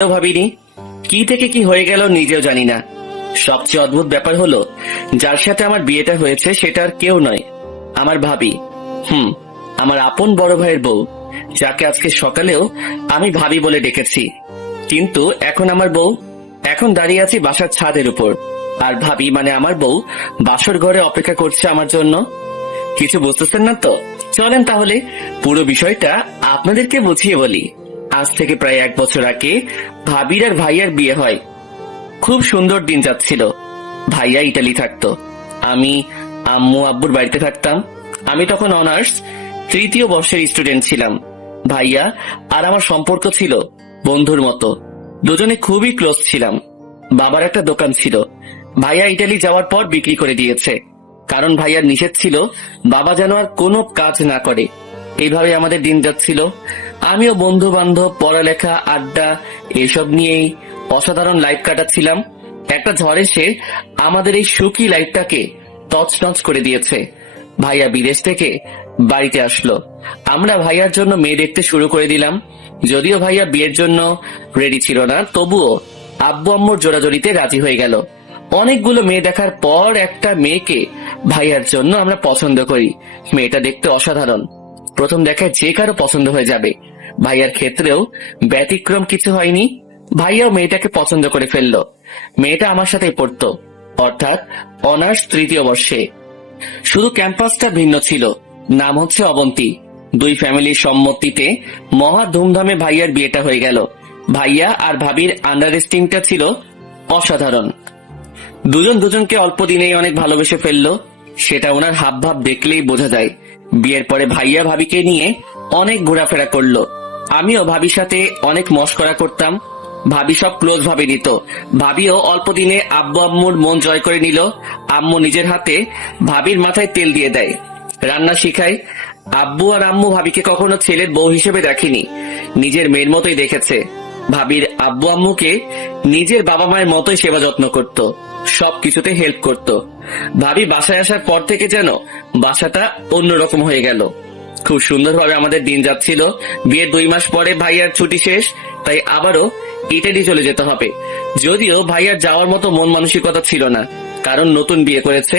ভাবিনি। কি থেকে কি হয়ে গেল নিজেও জানি না। সবচেয়ে অদ্ভুত ব্যাপার হলো, যার সাথে আমার বিয়েটা হয়েছে সেটা আর কেউ নয়, আমার ভাবি। আমার আপন বড় ভাইয়ের বউ, যাকে আজকে সকালেও আমি ভাবি বলে ডেকেছি। কিন্তু এখন আমার বউ, এখন দাঁড়িয়ে আছি বাসার ছাদের উপর, আর ভাবি মানে আমার বউ বাসর ঘরে অপেক্ষা করছে আমার জন্য। কিছু বুঝতেছেন না তো? চলেন তাহলে পুরো বিষয়টা আপনাদেরকে বুঝিয়ে বলি। আজ থেকে প্রায় 1 বছর আগে ভাবির আর ভাইয়ার বিয়ে হয়। খুব সুন্দর দিন যাচ্ছিল। ভাইয়া ইটালি থাকতো, আমি আম্মু আব্বুর বাড়িতে থাকতাম। আমি তখন অনার্স 3য় বর্ষের স্টুডেন্ট ছিলাম। ভাইয়া আর আমার সম্পর্ক ছিল বন্ধুর মতো, দুজনে খুবই ক্লোজ ছিলাম। বাবার একটা দোকান ছিল, ভাইয়া ইটালি যাওয়ার পর বিক্রি করে দিয়েছে, কারণ ভাইয়ার নিষেধ ছিল বাবা যেন আর কোনো কাজ না করে। এইভাবে আমাদের দিন যাচ্ছিল। আমিও বন্ধু বান্ধব, পড়ালেখা, আড্ডা এসব নিয়েই অসাধারণ লাইফ কাটাচ্ছিলাম। একটা ঝড় এসে আমাদের এই সুখী লাইফটাকে তছনছ করে দিয়েছে। ভাইয়া বিদেশ থেকে বাড়িতে আসলো। আমরা ভাইয়ার জন্য মেয়ে দেখতে শুরু করে দিলাম। যদিও ভাইয়া বিয়ের জন্য রেডি ছিল না, তবুও আব্বু আম্মুর জোড়াজড়িতে রাজি হয়ে গেল। অনেকগুলো মেয়ে দেখার পর একটা মেয়েকে ভাইয়ার জন্য আমরা পছন্দ করি। মেয়েটা দেখতে অসাধারণ, প্রথম দেখায় যে কারো পছন্দ হয়ে যাবে। ভাইয়ার ক্ষেত্রেও ব্যতিক্রম কিছু হয়নি। ভাইয়াও মেয়েটাকে পছন্দ করে ফেললো। মেয়েটা আমার সাথেই পড়তো, অর্থাৎ অনার্স 3য় বর্ষে। শুধু ক্যাম্পাসটা ভিন্ন ছিল, নাম হচ্ছে অবন্তী। দুই ফ্যামিলির সম্মতিতে মহা ধুমধামে ভাইয়ার বিয়েটা হয়ে গেল। ভাইয়া আর ভাবির আন্ডারস্ট্যান্ডিংটা ছিল অসাধারণ। দুজন দুজনকে অল্প দিনেই অনেক ভালোবেসে ফেললো, সেটা ওনার হাব ভাব দেখলেই বোঝা যায়। বিয়ের পরে ভাইয়া ভাবিকে নিয়ে অনেক ঘোরাফেরা করলো। আমিও ভাবির সাথে অনেক মশকরা করতাম। ভাবি সব ক্লোজ ভাবে নিত। ভাবিও অল্প দিনে আব্বু আম্মুর মন জয় করে নিল। আম্মু নিজের হাতে ভাবির মাথায় তেল দিয়ে দেয়, রান্না শিখায়। আব্বু আর আম্মু ভাবিকে কখনো ছেলের বউ হিসেবে দেখেনি, নিজের মেয়ের মতোই দেখেছে। ভাবির আব্বু আম্মুকে নিজের বাবা মায়ের মতোই সেবা যত্ন করত, সবকিছুতে হেল্প করত। ভাবি বাসায় আসার পর থেকে যেন বাসাটা অন্যরকম হয়ে গেল। খুব সুন্দরভাবে আমাদের দিন যাচ্ছিল। বিয়ের 2 মাস পরে ভাইয়ার ছুটি শেষ, তাই আবারও ইটালি চলে যেতে হবে। যদিও ভাইয়ার যাওয়ার মতো মন মানসিকতা ছিল না, কারণ নতুন বিয়ে করেছে,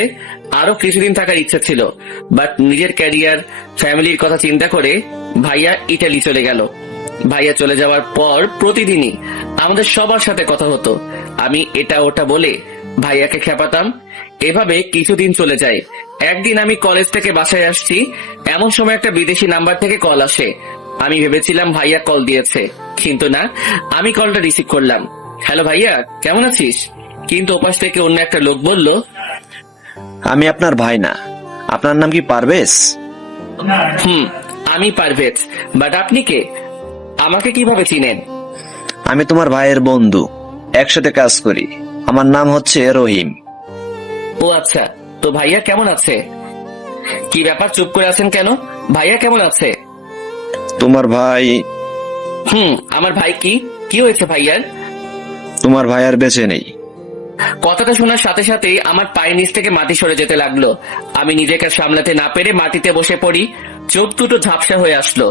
আরো কিছুদিন থাকার ইচ্ছা ছিল। বাট নিজের ক্যারিয়ার, ফ্যামিলির কথা চিন্তা করে ভাইয়া ইটালি চলে গেল। ভাইয়া চলে যাওয়ার পর প্রতিদিনই আমাদের সবার সাথে কথা হতো। আমি এটা ওটা বলে ভাইয়াকে খেপাতাম। এভাবে কিছুদিন চলে যায়। একদিন আমি কলেজ থেকে বাসায় আসছি, এমন সময় একটা বিদেশি নাম্বার থেকে কল আসে। আমি ভেবেছিলাম ভাইয়া কল দিয়েছে, কিন্তু না, আমি কলটা রিসিভ করলাম। হ্যালো ভাইয়া, কেমন আছিস? কিন্তু ওপাশ থেকে অন্য একটা লোক বলল, আমি আপনার ভাই না। আপনার নাম কি পারভেজ? আমি পারভেজ। বাট আপনি কে? আমাকে কিভাবে চিনেন? আমি তোমার ভাইয়ের বন্ধু, একসাথে কাজ করি। আমার নাম হচ্ছে রহিম। ও আচ্ছা, তো ভাইয়া কেমন আছে? কি ব্যাপার, চুপ করে আছেন কেন? ভাইয়া কেমন আছে? তোমার ভাই? আমার ভাই কি কি হয়েছে ভাইয়ার? তোমার ভাই আর বেঁচে নেই। কথাটা শোনার সাথে সাথেই আমার পায়ের নিচ থেকে মাটি সরে যেতে লাগলো। আমি নিজেকে সামলাতে না পেরে মাটিতে বসে পড়ি। চোখ দুটো ঝাপসা হয়ে আসলো।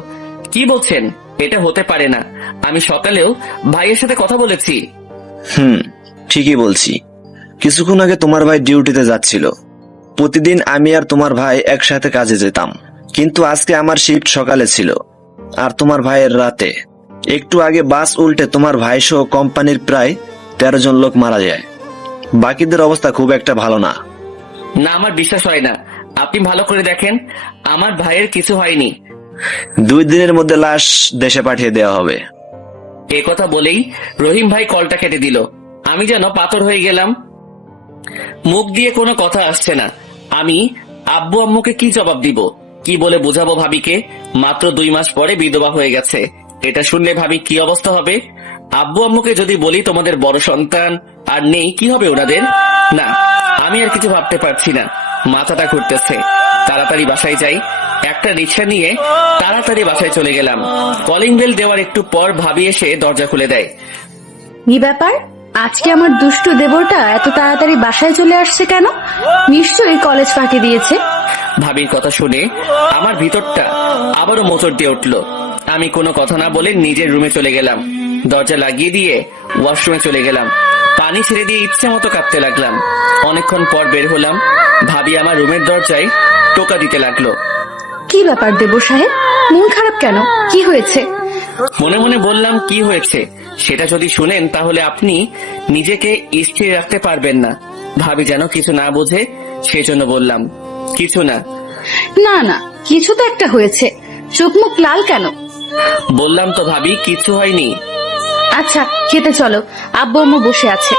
কি বলছেন? এটা হতে পারে না। আমি সকালেও ভাইয়ের সাথে কথা বলেছি। ঠিকই বলছি। কিছুক্ষণ আগে তোমার ভাই ডিউটিতে যাচ্ছিল। প্রতিদিন আমি আর তোমার ভাই একসাথে কাজে যেতাম, কিন্তু আজকে আমার শিফট সকালে ছিল আর তোমার ভাইয়ের রাতে। একটু আগে বাস উল্টে তোমার ভাই সহ কোম্পানির প্রায় 13 জন লোক মারা যায়। বাকিদের অবস্থা খুব একটা ভালো না। না, আমার বিশ্বাস হয় না। আপনি ভালো করে দেখেন, আমার ভাইয়ের কিছু হয়নি। 2 দিনের মধ্যে লাশ দেশে পাঠিয়ে দেওয়া হবে। এ কথা বলেই রহিম ভাই কলটা কেটে দিল। আমি যেন পাথর হয়ে গেলাম। মুখ দিয়ে কোনো কথা আসছে না। আমি আব্বু আম্মুকে কি জবাব দিব? কি বলে বোঝাবো ভাবিকে? মাত্র 2 মাস পরে বিধবা হয়ে গেছে। এটা শুনলে ভাবি কি অবস্থা হবে? আব্বু আম্মুকে যদি বলি তোমাদের বড় সন্তান আর নেই, কি হবে ওনাদের? না, আমি আর কিছু ভাবতে পারছি না, মাথাটা ঘুরতেছে। তাড়াতাড়ি বাসায় যাই। একটা রিক্সা নিয়ে তাড়াতাড়ি বাসায় চলে গেলাম। কলিং বেল দেওয়ার একটু পর ভাবি এসে দরজা খুলে দেয়। কি ব্যাপার, আজকে আমার দুষ্টু দেবরটা এত তাড়াতাড়ি বাসায় চলে আসছে কেন? নিশ্চয়ই কলেজ ফাঁকি দিয়েছে। ভাবির কথা শুনে আমার ভিতরটা আবারও মোচড় দিয়ে উঠলো। আমি কোনো কথা না বলে নিজের রুমে চলে গেলাম। দরজা লাগিয়ে দিয়ে ওয়াশরুমে চলে গেলাম। পানি ছেড়ে দিয়ে ইচ্ছে মতো কাঁদতে লাগলাম। অনেকক্ষণ পর বের হলাম। ভাবি আমার রুমের দরজায় টোকা দিতে লাগলো। কি ব্যাপার দেবর সাহেব, মন খারাপ কেন? কি হয়েছে? মনে মনে বললাম, কি হয়েছে সেটা যদি শুনেন তাহলে আপনি নিজেকে স্থির রাখতে পারবেন না। ভাবি যেন কিছু না বোঝে, সেজন্য বললাম, কিছু না। না না, কিছু তো একটা হয়েছে। চোখ মুখ লাল কেন? বললাম তো ভাবি, কিছু হয়নি। আচ্ছা, খেতে চলো, আব্বু আম্মু বসে আছে।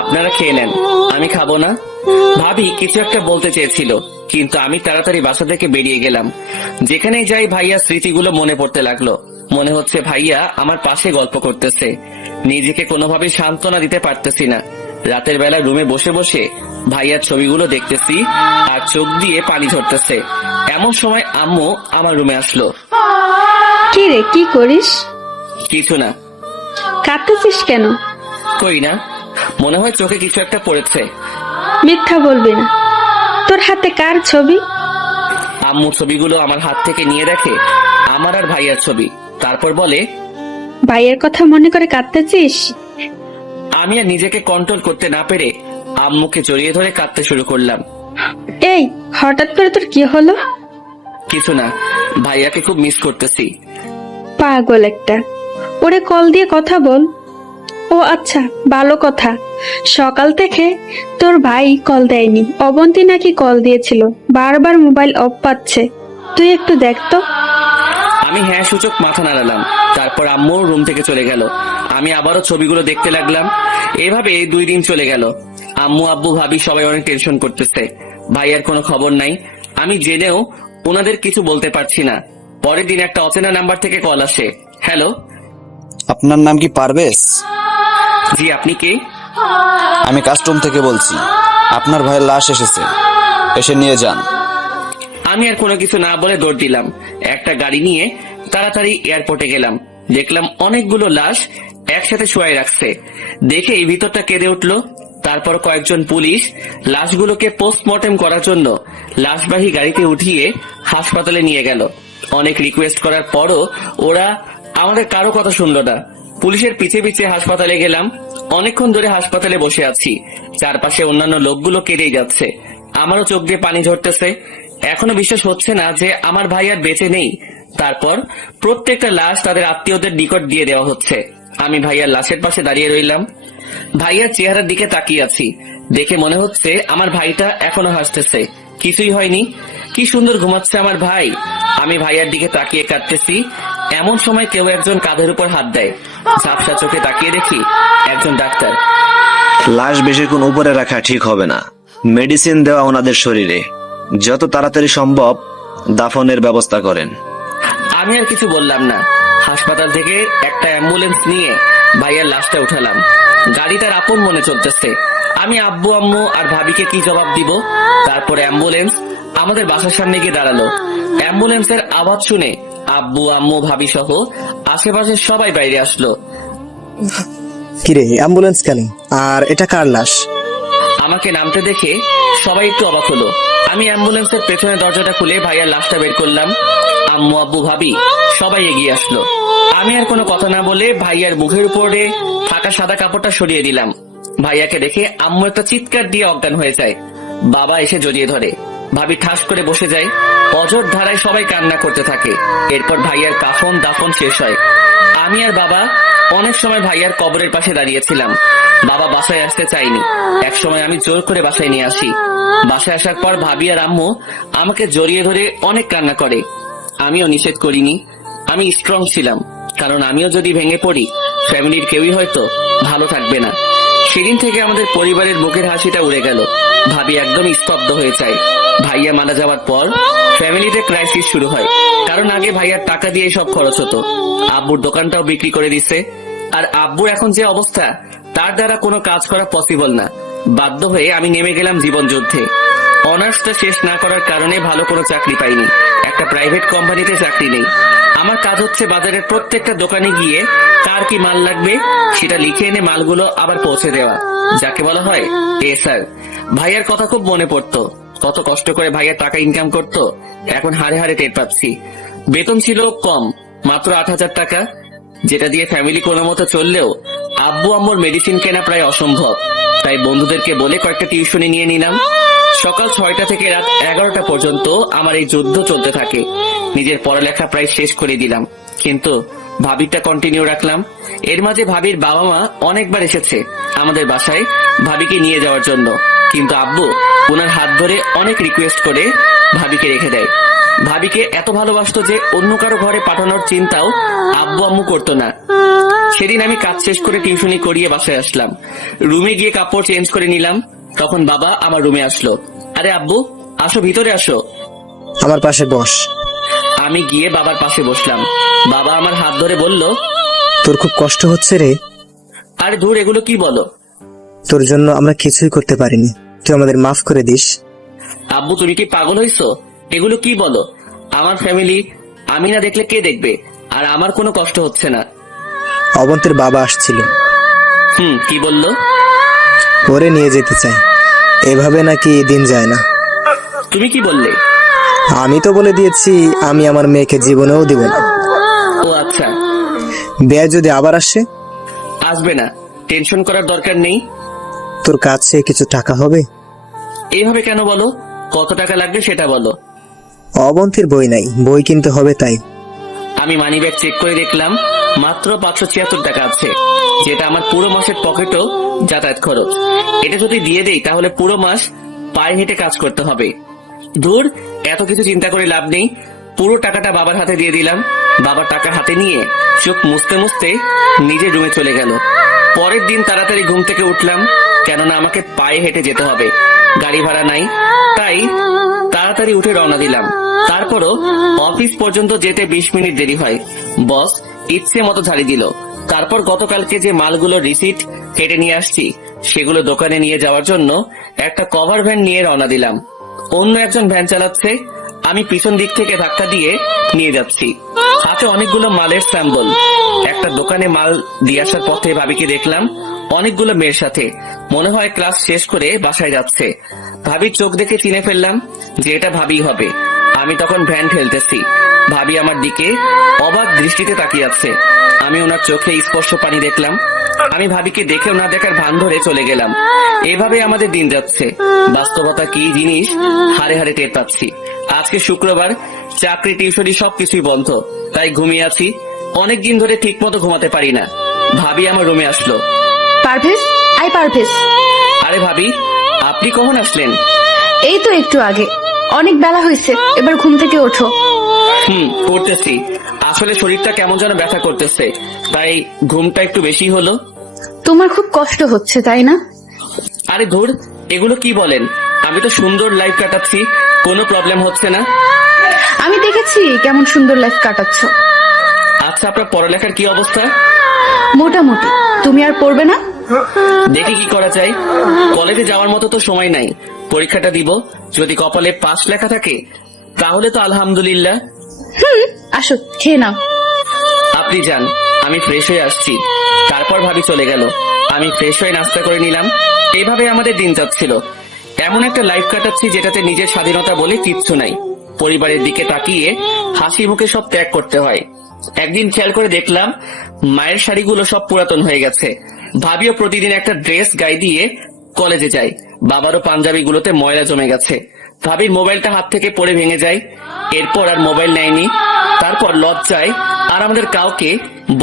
আপনারা খেয়ে নেন, আমি খাবো না। ভাবি কিছু একটা বলতে চেয়েছিল, কিন্তু আমি তাড়াতাড়ি বাসা থেকে বেরিয়ে গেলাম। যেখানেই যাই ভাইয়া স্মৃতিগুলো মনে পড়তে লাগলো। মনে হচ্ছে ভাইয়া আমার পাশে গল্প করতেছে। নিজেকে কোনোভাবে সান্ত্বনা দিতে পারতেছি না। রাতের বেলা রুমে বসে বসে ভাইয়ার ছবিগুলো দেখতেছি আর চোখ দিয়ে পানি ঝরতেছে। এমন সময় আম্মু আমার রুমে আসলো। কি রে, কি করিস? কিছু না। কাঁদতেছিস কেন? কই না, মনে হয় চোখে কিছু একটা পড়েছে। মিথ্যা বলবি না। তোর হাতে কার ছবি? আম্মু ছবিগুলো আমার হাত থেকে নিয়ে দেখে আমার আর ভাইয়ার ছবি, তারপর বলে, ভাইয়ের কথা মনে করে কাঁদতেছিস? আমি আর নিজেকে কন্ট্রোল করতে না পেরে আম্মুকে জড়িয়ে ধরে কাঁদতে শুরু করলাম। এই, হঠাৎ করে তোর কি হলো? কিছু না, ভাইয়াকে খুব মিস করতেছি। পাগল একটা। ওরে কল দিয়ে কথা বল। ও আচ্ছা, ভালো কথা। সকাল থেকে তোর ভাই কল দেয়নি। অবন্তী নাকি কল দিয়েছিল, বারবার মোবাইল অফ পাচ্ছে। তুই একটু দেখ তো। আমি হ্যাঁ সূচক মাথা নাড়ালাম। তারপর আম্মু রুম থেকে চলে গেল। আমি আবারও ছবিগুলো দেখতে লাগলাম। এভাবে 2 দিন চলে গেল। আম্মু আব্বু ভাবি সবাই অনেক টেনশন করতেছে। ভাইয়ার কোনো খবর নাই। আমি জেনেও ওনাদের কিছু বলতে পারছি না। পরের দিন একটা অচেনা নাম্বার থেকে কল আসে। হ্যালো। আপনার নাম কি পারভেজ? জি, আপনি কে? আমি কাস্টম থেকে বলছি। আপনার ভাইয়ের লাশ এসেছে, এসে নিয়ে যান। আমি আর কোনো কিছু না বলে দৌড় দিলাম। একটা গাড়ি নিয়ে তাড়াতাড়ি এয়ারপোর্টে গেলাম। দেখলাম অনেকগুলো লাশ একসাথে শুয়াই রাখছে। দেখে এই ভিতরটা কেঁদে উঠলো। তারপর কয়েকজন পুলিশ লাশগুলোকে পোস্টমর্টেম করার জন্য লাশবাহী গাড়িতে উঠিয়ে হাসপাতালে নিয়ে গেল। অনেক রিকোয়েস্ট করার পরও ওরা আমাদের কারো কথা শুনলো না। পুলিশের পিছে পিছে হাসপাতালে গেলাম। অনেকক্ষণ ধরে হাসপাতালে বসে আছি। চারপাশে অন্যান্য লোকগুলো কেঁদেই যাচ্ছে। আমারও চোখ দিয়ে পানি ঝরতেছে। এখনো বিশ্বাস হচ্ছে না যে আমার ভাই আর বেঁচে নেই। তারপর প্রত্যেকটা লাশ তাদের আত্মীয়দের নিকট দিয়ে দেওয়া হচ্ছে। আমি ভাইয়ার লাশের পাশে দাঁড়িয়ে রইলাম। ভাইয়ার চেহারার দিকে তাকিয়ে আছি। দেখে মনে হচ্ছে আমার ভাইটা এখনো হাসতেছে। কিছুই হয়নি। কি সুন্দর ঘুমাচ্ছে আমার ভাই। আমি ভাইয়ার দিকে তাকিয়ে কাঁদতেছি। এমন সময় কেউ একজন কাঁধের উপর হাত দেয়। ঝাপসা চোখে তাকিয়ে দেখি একজন ডাক্তার। লাশ বেশিক্ষণ উপরে রাখা ঠিক হবে না। মেডিসিন দেওয়া ওনাদের শরীরে। যত তাড়াতাড়ি সম্ভব দাফনের ব্যবস্থা করেন। আমি আর কিছু বললাম না। হাসপাতাল থেকে একটা অ্যাম্বুলেন্স নিয়ে ভাইয়ার লাশটা উঠালাম। গাড়ি তার আপন মনে চলতেছে। আমি আব্বু আম্মু আর ভাবিকে কি জবাব দিব? তারপরে অ্যাম্বুলেন্স আমাদের বাসার সামনে গিয়ে দাঁড়ালো। অ্যাম্বুলেন্সের আওয়াজ শুনে আব্বু আম্মু ভাবি সহ আশেপাশের সবাই বাইরে আসলো। কিরে, অ্যাম্বুলেন্স কেন? আর এটা কার লাশ? আমাকে নামতে দেখে সবাই একটু অবাক হলো। আমি অ্যাম্বুলেন্সের পেছনে দরজাটা খুলে ভাইয়ার লাশটা বের করলাম। আম্মু আব্বু ভাবি সবাই এগিয়ে আসলো। আমি আর কোনো কথা না বলে ভাইয়ার মুখের উপরে থাকা সাদা কাপড়টা সরিয়ে দিলাম। ভাইয়াকে দেখে আম্মু একটা চিৎকার দিয়ে অজ্ঞান হয়ে যায়। বাবা এসে জড়িয়ে ধরে। ভাবি ঠাস করে বসে যায়। অঝোর ধারায় সবাই কান্না করতে থাকে। এরপর ভাইয়ার কাফন দাফন শেষ হয়। আমি আর বাবা অনেক সময় ভাইয়ার কবরের পাশে দাঁড়িয়েছিলাম। বাবা বাসায় আসতে চাইনি। এক সময় আমি জোর করে বাসায় নিয়ে আসি। বাসায় আসার পর ভাবি আর আম্মু আমাকে জড়িয়ে ধরে অনেক কান্না করে। আমিও নিষেধ করিনি। আমি স্ট্রং ছিলাম, কারণ আমিও যদি ভেঙে পড়ি ফ্যামিলির কেউই হয়তো ভালো থাকবে না। সেদিন থেকে আমাদের পরিবারের মুখের হাসিটা উড়ে গেল। ভাবি একদম স্তব্ধ হয়ে যায়। ভাইয়া মারা যাওয়ার পর ফ্যামিলিতে ক্রাইসিস শুরু হয়, কারণ আগে ভাইয়ার টাকা দিয়ে সব খরচ হতো। আব্বুর দোকানটাও বিক্রি করে দিছে। আর আব্বুর এখন যে অবস্থা, তার দ্বারা কোনো কাজ করা পসিবল না। বাধ্য হয়ে আমি নেমে গেলাম জীবন যুদ্ধে। অনার্সটা শেষ না করার কারণে ভালো কোনো চাকরি পাইনি। একটা প্রাইভেট কোম্পানিতে চাকরি নেই। আমার কাজ হচ্ছে বাজারের প্রত্যেকটা দোকানে গিয়ে কার কি মাল লাগবে সেটা লিখে এনে মালগুলো আবার পৌঁছে দেওয়া, যাকে বলা হয় স্যার। ভাইয়ার কথা খুব মনে পড়তো। কত কষ্ট করে ভাইয়া টাকা ইনকাম করতো, এখন হাড়ে হাড়ে টের পাচ্ছি। বেতন ছিল কম, মাত্র 8,000 টাকা। যেটা দিয়ে ফ্যামিলি কোনো মতো চললেও আব্বু আম্মুর মেডিসিন কেনা প্রায় অসম্ভব। তাই বন্ধুদেরকে বলে কয়েকটা টিউশনি নিয়ে নিলাম। সকাল 6টা থেকে রাত 11টা পর্যন্ত আমার এই যুদ্ধ চলতে থাকে। নিজের পড়ালেখা প্রায় শেষ করে দিলাম, কিন্তু ভাবিটা কন্টিনিউ রাখলাম। এর মাঝে ভাবির বাবা মা অনেকবার এসেছে আমাদের বাসায় ভাবিকে নিয়ে যাওয়ার জন্য, কিন্তু আব্বু ওনার হাত ধরে অনেক রিকোয়েস্ট করে ভাবিকে রেখে দেয়। ভাবিকে এত ভালোবাসতো যে অন্য কারো ঘরে পাঠানোর চিন্তাও আব্বু আম্মু করতো না। সেদিন আমি কাজ শেষ করে টিউশনি করিয়ে বাসায় আসলাম। রুমে গিয়ে কাপড় চেঞ্জ করে নিলাম। তখন বাবা আমার রুমে আসলো। আরে আব্বু, আসো, ভিতরে আসো। আমার পাশে বস। আমি গিয়ে বাবার পাশে বসলাম। বাবা আমার হাত ধরে বলল, তোর খুব কষ্ট হচ্ছে রে। আরে ধুর, এগুলো কি বলো? তোর জন্য আমরা কিছুই করতে পারিনি, তুই আমাদের মাফ করে দিস। আব্বু, তুমি কি পাগল হইছো? এগুলো কি বলো? আমার ফ্যামিলি আমি না দেখলে কে দেখবে? আর আমার কোনো কষ্ট হচ্ছে না। অবন্তের বাবা আসছিল, কি বললো? ওরে নিয়ে যেতে চাই। এভাবে নাকি দিন যায় না। তুমি কি বললে? আমি তো বলে দিয়েছি আমি আমার মেয়েকে জীবনেও দিব না। ও আচ্ছা। বিয়ে যদি আবার আসে? আসবে না, টেনশন করার দরকার নেই। তোর কাছে কিছু টাকা হবে? এইভাবে কেন বলো? কত টাকা লাগবে সেটা বলো। অবন্তীর বই নাই, বই কিনতে হবে তাই। আমি মানিব্যাগ চেক করে দেখলাম মাত্র 576 টাকা আছে, যেটা আমার পুরো মাসের পকেটও যাতায়াত খরচ। এটা যদি দিয়ে দেই তাহলে পুরো মাস পায়ে হেঁটে কাজ করতে হবে। দূর, এত কিছু চিন্তা করে লাভ নেই। পুরো টাকাটা বাবার হাতে দিয়ে দিলাম। বাবার টাকা হাতে নিয়ে চোখ মুছতে মুছতে নিজের রুমে চলে গেল। পরের দিন তাড়াতাড়ি ঘুম থেকে উঠলাম, কেননা আমাকে পায়ে হেঁটে যেতে হবে, গাড়ি ভাড়া নাই। তাই তাড়াতাড়ি উঠে রওনা দিলাম। তারপরও অফিস পর্যন্ত যেতে 20 মিনিট দেরি হয়। বস ইচ্ছে মতো ঝাড়ি দিল। তারপর গতকালকে যে মালগুলোর রিসিট কেটে নিয়ে আসছি সেগুলো দোকানে নিয়ে যাওয়ার জন্য একটা কভার ভ্যান নিয়ে রওনা দিলাম। অন্য একজন ভ্যান চালাচ্ছে, আমি পিছন দিক থেকে ধাক্কা দিয়ে নিয়ে যাচ্ছি। হাতে অনেকগুলো মালের স্যাম্পল। একটা দোকানে মাল দিয়ে আসার পথে ভাবিকে দেখলাম অনেকগুলো মেয়ের সাথে। মনে হয় ক্লাস শেষ করে বাসায় যাচ্ছে। ভাবির চোখ দেখে চিনে ফেললাম যে এটা ভাবি হবে। আমি তখন ভ্যান ঠেলতেছি। ভাবি আমার দিকে অবাক দৃষ্টিতে তাকিয়ে আছে। আমি ওনার চোখে স্পর্শ পানি দেখলাম। আমি ভাবিকে দেখেও না দেখার ভান ধরে চলে গেলাম। এভাবে আমাদের দিন যাচ্ছে। বাস্তবতা কি জিনিস হারে হারে টের পাচ্ছি। আজকে শুক্রবার, চাকরি টিউশনি সবকিছুই বন্ধ, তাই ঘুমিয়ে আছি। অনেকদিন ধরে ঠিক মতো ঘুমাতে পারি না। ভাবি আমার রুমে আসলো। পারভেজ, আই পারভেজ। আরে ভাবি, আপনি কখন আসলেন? এই তো একটু আগে। অনেক বেলা হয়েছে, এবার ঘুম থেকে ওঠো। করতেছি। আসলে শরীরটা কেমন যেন ব্যথা করতেছে, তাই ঘুমটা একটু বেশি হলো। তোমার খুব কষ্ট হচ্ছে তাই না? আরে ধুর, এগুলো কি বলেন? আমি তো সুন্দর লাইফ কাটাচ্ছি, কোনো প্রবলেম হচ্ছে না। আমি দেখেছি কেমন সুন্দর লাইফ কাটাচ্ছ। আচ্ছা, আপনার পড়ালেখার কি অবস্থা? মোটামুটি। তুমি আর পড়বে না? দেখি কি করা যায়। কলেজে যাওয়ার মতো তো সময় নাই। পরীক্ষাটা দিব, যদি কপালে পাস লেখা থাকে তাহলে তো আলহামদুলিল্লাহ। আসো, খেয়ে নাও। আপনি যান, আমি ফ্রেশ হয়ে আসছি। তারপর ভাবি চলে গেল। আমি ফ্রেশ হয়ে নাস্তা করে নিলাম। এইভাবে আমাদের দিন যাচ্ছিল। এমন একটা লাইফ কাটাচ্ছি যেটাতে নিজের স্বাধীনতা বলে কিচ্ছু নাই। পরিবারের দিকে তাকিয়ে হাসি মুখে সব ত্যাগ করতে হয়। একদিন খেয়াল করে দেখলাম মায়ের শাড়িগুলো সব পুরাতন হয়ে গেছে। ভাবিও প্রতিদিন একটা ড্রেস গায়ে দিয়ে কলেজে যায়। বাবারও পাঞ্জাবি গুলোতে ময়লা জমে গেছে। ভাবির মোবাইলটা হাত থেকে পড়ে ভেঙে যায়। এরপর আর মোবাইল নেয়নি। তারপর লজ্জায় আর আমাদের কাউকে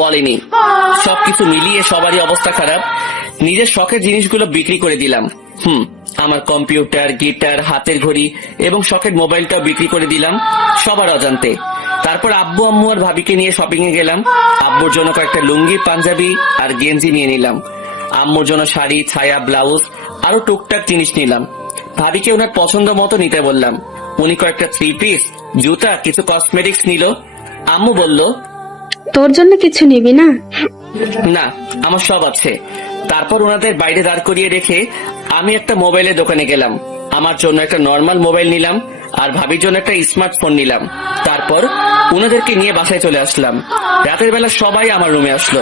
বলেনি। সবকিছু মিলিয়ে সবারই অবস্থা খারাপ। নিজের শখের জিনিসগুলো বিক্রি করে দিলাম। আমার কম্পিউটার, গিটার, হাতের ঘড়ি এবং শখের মোবাইলটাও বিক্রি করে দিলাম সবার অজান্তে। তারপর আব্বু আম্মু আর ভাবিকে নিয়ে শপিং এ গেলাম। আব্বুর জন্য কয়েকটা লুঙ্গি, পাঞ্জাবি আর গেঞ্জি নিয়ে নিলাম। আম্মুর জন্য শাড়ি, ছায়া, ব্লাউজ আরো টুকটাক জিনিস নিলাম। ভাবিকে ওনার পছন্দ মতো নিতে বললাম। উনি কয়েকটা 3 পিস, জুতা, কিছু কসমেটিক্স নিল। আম্মু বলল, তোর জন্য কিছু নিবি না? না, আমার সব আছে। তারপর ওনাদের বাইরে দাঁড় করিয়ে রেখে আমি একটা মোবাইলের দোকানে গেলাম। আমার জন্য একটা নর্মাল মোবাইল নিলাম আর ভাবির জন্য একটা স্মার্টফোন নিলাম। তারপর ওনাদেরকে নিয়ে বাসায় চলে আসলাম। রাতের বেলা সবাই আমার রুমে আসলো।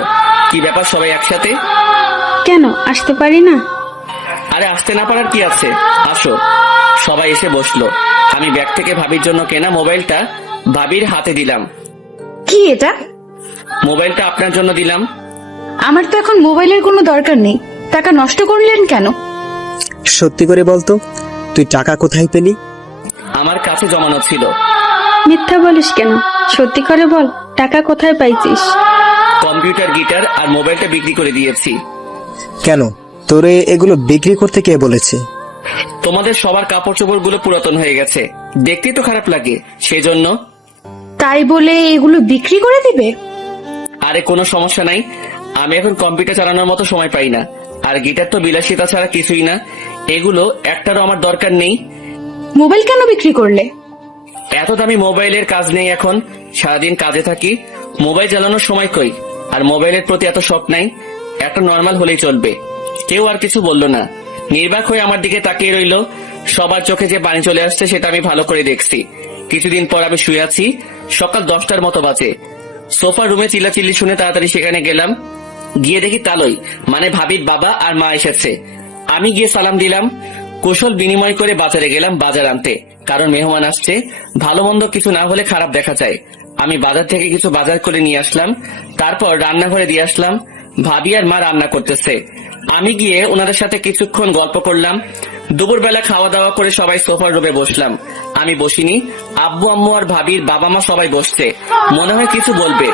কি ব্যাপার, সবাই একসাথে? কেন আসতে পারি না? আরে আসতে না পারার কি আছে, আসো। সবাই এসে বসলো। আমি ব্যাগ থেকে ভাবির জন্য কেনা মোবাইলটা ভাবির হাতে দিলাম। কি এটা? মোবাইলটা আপনার জন্য দিলাম। আমার তো এখন মোবাইলের কোনো দরকার নেই, টাকা নষ্ট করলেন কেন? সত্যি করে বলতো, তুই টাকা কোথায় পেলি? আমার কাছে জমানো ছিল। মিথ্যা বলিস কেন? সত্যি করে বল, টাকা কোথায় পাইছিস? কম্পিউটার, গিটার আর মোবাইলটা বিক্রি করে দিয়েছি। কেন, তোরে এগুলো বিক্রি করতে কে বলেছে? তোমাদের সবার কাপড় চোপড় গুলো পুরাতন হয়ে গেছে, দেখতেই তো খারাপ লাগে, সেজন্য। তাই বলে এগুলো বিক্রি করে দিবে? আরে কোনো সমস্যা নাই, আমি এখন কম্পিউটার চালানোর মতো সময় পাই না, আর গিটার তো বিলাসিতা ছাড়া কিছুই না, এগুলো একটারও আমার দরকার নেই। মোবাইল কেন বিক্রি করলে? এত দামি মোবাইলের কাজ নেই এখন, সারাদিন কাজে থাকি, মোবাইল চালানোর সময় কই, আর মোবাইলের প্রতি এত শখ নাই, একটা নর্মাল হলেই চলবে। কেউ আর কিছু বললো না, নির্বাক হয়ে আমার দিকে তাকিয়ে রইলো। সবার চোখে যে পানি চলে আসছে সেটা আমি ভালো করে দেখছি। কিছুদিন পর আমি শুয়ে আছি, সকাল 10টার মতো বাজে। সোফার রুমে চিল্লাচিল্লি শুনে তাড়াতাড়ি সেখানে গেলাম, গিয়ে দেখি তালই মানে ভাবির বাবা আর মা এসেছে। আমি গিয়ে সালাম দিলাম, কুশল বিনিময় করে বাজারে গেলাম বাজার আনতে, কারণ মেহমান আসছে, ভালো মন্দ কিছু না হলে খারাপ দেখা যায়। আমি বাজার থেকে কিছু বাজার করে নিয়ে আসলাম, তারপর রান্নাঘরে দিয়ে আসলাম। ভাবি আর মা রান্না করতেছে, আমি গিয়ে ওনাদের সাথে কিছুক্ষণ গল্প করলাম। দুপুরবেলা খাওয়া দাওয়া করে সবাই সোফার রুমে বসলাম। আমি বসিনি, আব্বু আম্মু আর ভাবির বাবা মা সবাই বসছে, মনে হয় কিছু বলবে।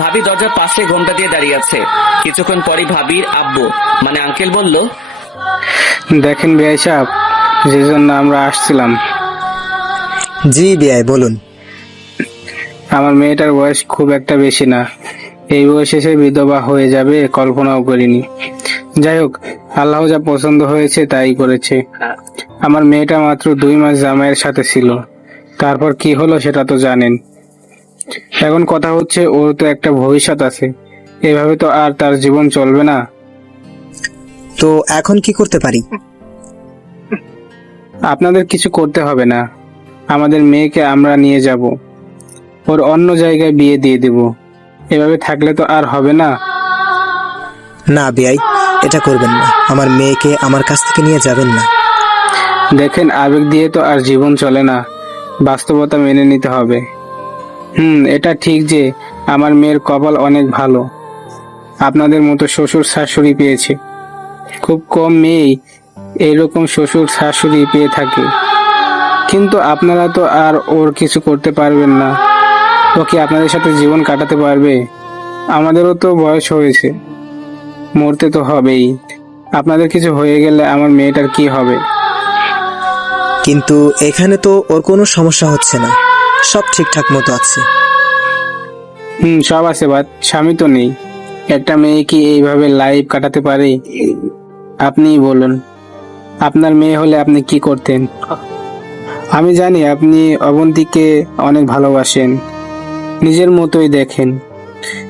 ভাবি দরজার পাশে ঘোমটা দিয়ে দাঁড়িয়ে আছে। কিছুক্ষণ পরই ভাবির আব্বু মানে আঙ্কেল বলল, দেখেন বিআই সাহেব, যে জন্য আমরা আসছিলাম, জি বিআই বলুন। আমার মেয়েটার বয়স খুব একটা বেশি না, এই বয়সে সে বিধবা হয়ে যাবে কল্পনাও করিনি। যাই হোক, আল্লাহ যা পছন্দ হয়েছে তাই করেছে। আমার মেয়েটা মাত্র 2 মাস জামাইয়ের সাথে ছিল, তারপর কি হলো সেটা তো জানেন। এখন কথা হচ্ছে, ওর তো একটা ভবিষ্যৎ আছে, এভাবে তো আর তার জীবন চলবে না। তো এখন কি করতে পারি? আপনাদের কিছু করতে হবে না, আমাদের মেয়েকে আমরা নিয়ে যাব, ওর অন্য জায়গায় বিয়ে দিয়ে দেব। এভাবে থাকলে তো আর হবে না। না বিআই, এটা করবেন না, আমার মেয়েকে আমার কাছ থেকে নিয়ে যাবেন না। দেখেন, আবেগ দিয়ে তো আর জীবন চলে না, বাস্তবতা মেনে নিতে হবে। এটা ঠিক যে আমার মেয়ের কপাল অনেক ভালো, আপনাদের মতো শ্বশুর শাশুড়ি পেয়েছে। খুব কম মেয়েই এরকম শ্বশুর শাশুড়ি পেয়ে থাকে, কিন্তু আপনারা তো আর ওর কিছু করতে পারবেন না। ও কি আপনাদের সাথে জীবন কাটাতে পারবে? আমাদেরও তো বয়স হয়েছে, মরতে তো হবেই। আপনাদের কিছু হয়ে গেলে আমার মেয়েটার কি হবে? কিন্তু এখানে তো ওর কোনো সমস্যা হচ্ছে না, সব ঠিকঠাক মতো আছে। সব আছে, বাট স্বামী তো নেই। একটা মেয়ে কি এইভাবে লাইফ কাটাতে পারে? আপনিই বলুন, আপনার মেয়ে হলে আপনি কি করতেন? আমি জানি আপনি অবন্তীকে অনেক ভালোবাসেন, নিজের মতোই দেখেন,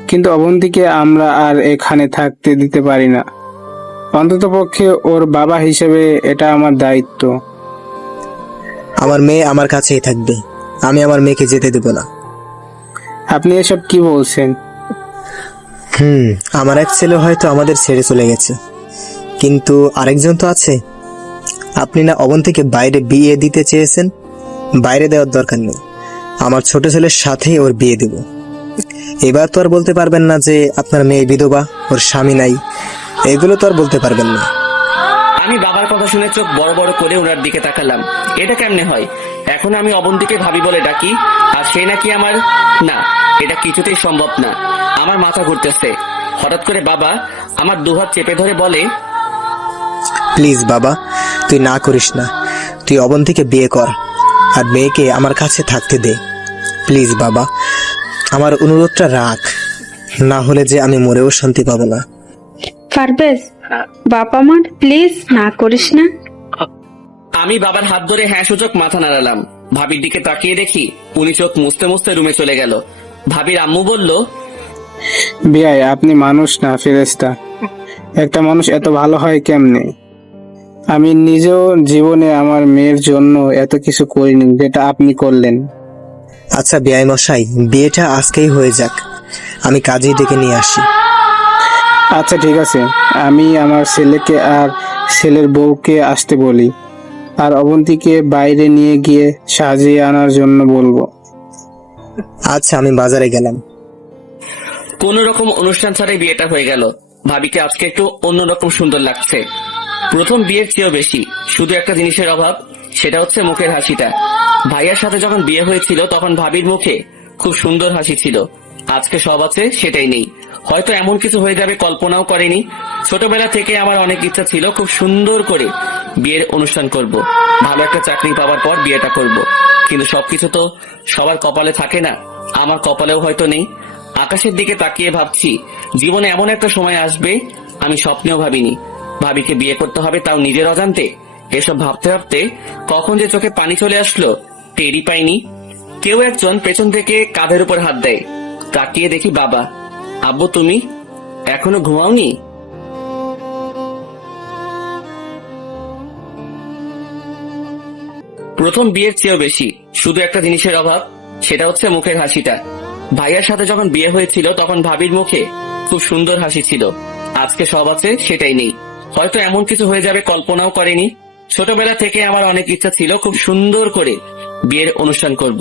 কিন্তু অবন্তীকে আমরা আর এখানে থাকতে দিতে পারি না। অন্ততপক্ষে ওর বাবা হিসেবে এটা আমার দায়িত্ব। আমার মেয়ে আমার কাছেই থাকবে, আমি আমার মেয়েকে যেতে দেব না। আপনি এসব কি বলছেন? আমার এক ছেলে হয়তো আমাদের ছেড়ে চলে গেছে, কিন্তু আরেকজন তো আছে। আপনি না অবন্তীকে বাইরে বিয়ে দিতে চেয়েছেন, বাইরে দেওয়ার দরকার নেই, আমার ছোট ছেলের সাথেই ওর বিয়ে দেব। এবার তো আর বলতে পারবেন না যে আপনার মেয়ে বিধবা, ওর স্বামী নাই, এগুলো তো আর বলতে পারবেন না। আমি বাবার কথা শুনে চোখ বড় বড় করে ওনার দিকে তাকালাম। এটা কেমনে হয়? এখন আমি অবন্তীকে ভাবি বলে ডাকি, আর সে নাকি আমার না, এটা কিছুতেই সম্ভব না। আমার মাথা ঘুরতেছে। হঠাৎ করে বাবা আমার দুহাত চেপে ধরে বলে, প্লিজ বাবা, তুই না করিস না, তুই অবন্তীকে বিয়ে কর আর মেয়েকে আমার কাছে থাকতে দে। প্লিজ বাবা, আমার অনুরোধটা রাখ, না হলে যে আমি মরেও শান্তি পাবো না। পারবেজ, বাবা আমার প্লিজ না করিস না। আমি বাবার হাত ধরে হ্যাঁ সূচক মাথা নাড়ালাম। ভাবির দিকে তাকিয়ে দেখি উনি চোখ মুছতে মুছতে রুমে চলে গেল। ভাবির আম্মু বলল, বিয়াই, আপনি মানুষ না ফেরেশতা। একটা মানুষ এত ভালো হয় কেমনে? আমি নিজেও জীবনে আমার মেয়ের জন্য এত কিছু করিনি যেটা আপনি করলেন। আচ্ছা বিআই মশাই, বিয়েটা আজকেই হয়ে যাক, আমি কাজেই ডেকে নিয়ে আসি। আচ্ছা ঠিক আছে, আমি আমার ছেলেকে আর ছেলের বউকে আসতে বলি, আর অবন্তীকে বাইরে নিয়ে গিয়ে সাজিয়ে আনার জন্য বলবো। আচ্ছা, আমি বাজারে গেলাম। কোন রকম অনুষ্ঠান ছাড়াই বিয়েটা হয়ে গেল। ভাবিকে আজকে একটু অন্যরকম সুন্দর লাগছে। প্রথম বিয়ের চেয়েও বেশি। শুধু একটা জিনিসের অভাব, সেটা হচ্ছে মুখের হাসিটা। ভাইয়ার সাথে যখন বিয়ে হয়েছিল তখন ভাবির মুখে খুব সুন্দর হাসি ছিল। আজকে সব আছে, সেটাই নেই। হয়তো এমন কিছু হয়ে যাবে কল্পনাও করেনি। ছোটবেলা থেকে আমার অনেক ইচ্ছা ছিল খুব সুন্দর করে বিয়ের অনুষ্ঠান করব, ভালো একটা চাকরি পাওয়ার পর বিয়েটা করব। কিন্তু সবকিছু তো সবার কপালে থাকে না, আমার কপালেও হয়তো নেই। আকাশের দিকে তাকিয়ে ভাবছি জীবনে এমন একটা সময় আসবে আমি স্বপ্নেও ভাবিনি। ভাবিকে বিয়ে করতে হবে, তাও নিজের অজান্তে। এসব ভাবতে ভাবতে কখন যে চোখে পানি চলে আসলো টেরই পাইনি। কেউ একজন পেছন থেকে কাঁধের উপর হাত দেয়। তাকিয়ে দেখি বাবা। আব্বু তুমি এখনো ঘুমাওনি? প্রথম বিয়ের চেয়েও বেশি। শুধু একটা জিনিসের অভাব, সেটা হচ্ছে মুখের হাসিটা। ভাইয়ার সাথে যখন বিয়ে হয়েছিল তখন ভাবির মুখে খুব সুন্দর হাসি ছিল। আজকে সব আছে, সেটাই নেই। হয়তো এমন কিছু হয়ে যাবে কল্পনাও করেনি। ছোটবেলা থেকে আমার অনেক ইচ্ছা ছিল খুব সুন্দর করে বিয়ের অনুষ্ঠান করব,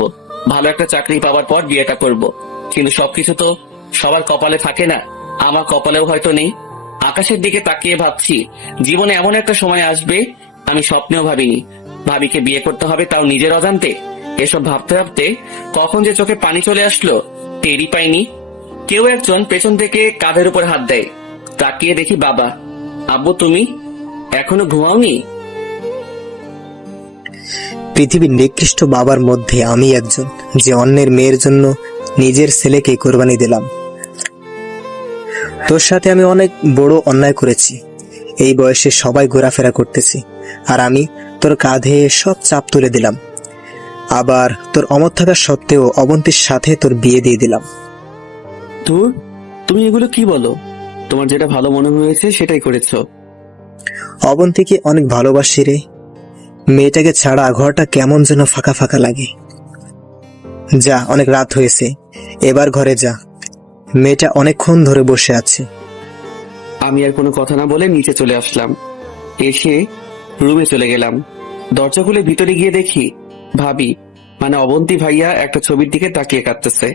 ভালো একটা চাকরি পাওয়ার পর বিয়েটা করব। কিন্তু সবকিছু তো সবার কপালে থাকে না, আমার কপালেও হয়তো নেই। আকাশের দিকে তাকিয়ে ভাবছি জীবনে এমন একটা সময় আসবে আমি স্বপ্নেও ভাবিনি। ভাবিকে বিয়ে করতে হবে, তাও নিজের অজান্তে। এসব ভাবতে ভাবতে কখন যে চোখে পানি চলে আসলো টেরই পাইনি। কেউ একজন পেছন থেকে কাঁধের উপর হাত দেয়। তাকিয়ে দেখি বাবা। আব্বু তুমি এখনো ঘুমাওনি? পৃথিবীর নিকৃষ্ট বাবার মধ্যে আমি একজন, যে অন্যের মেয়ের জন্য নিজের ছেলেকে কোরবানি দিলাম। তোর সাথে আমি অনেক বড় অন্যায় করেছি। এই বয়সে সবাই ঘোরাফেরা করতেছি, আর আমি তোর কাঁধে সব চাপ তুলে দিলাম। আবার তোর অমত থাকা সত্ত্বেও অবন্তীর সাথে তোর বিয়ে দিয়ে দিলাম। ধুর, তুমি এগুলো কি বলো? তোমার যেটা ভালো মনে হয়েছে সেটাই করেছো। অবন্তীকে অনেক ভালোবাসি রে। মেয়েটাকে ছাড়া ঘরটা কেমন যেন ফাঁকা ফাঁকা লাগে। যা, অনেক রাত হয়েছে, এবার ঘরে যা। মেয়েটা অনেকক্ষণ ধরে বসে আছে। আমি আর কোনো কথা না বলে নিচে চলে আসলাম। এসে রুমে চলে গেলাম। দরজা খুলে ভিতরে গিয়ে দেখি ভাবি মানে অবন্তী ভাইয়া একটা ছবির দিকে তাকিয়ে কাঁদতেছে।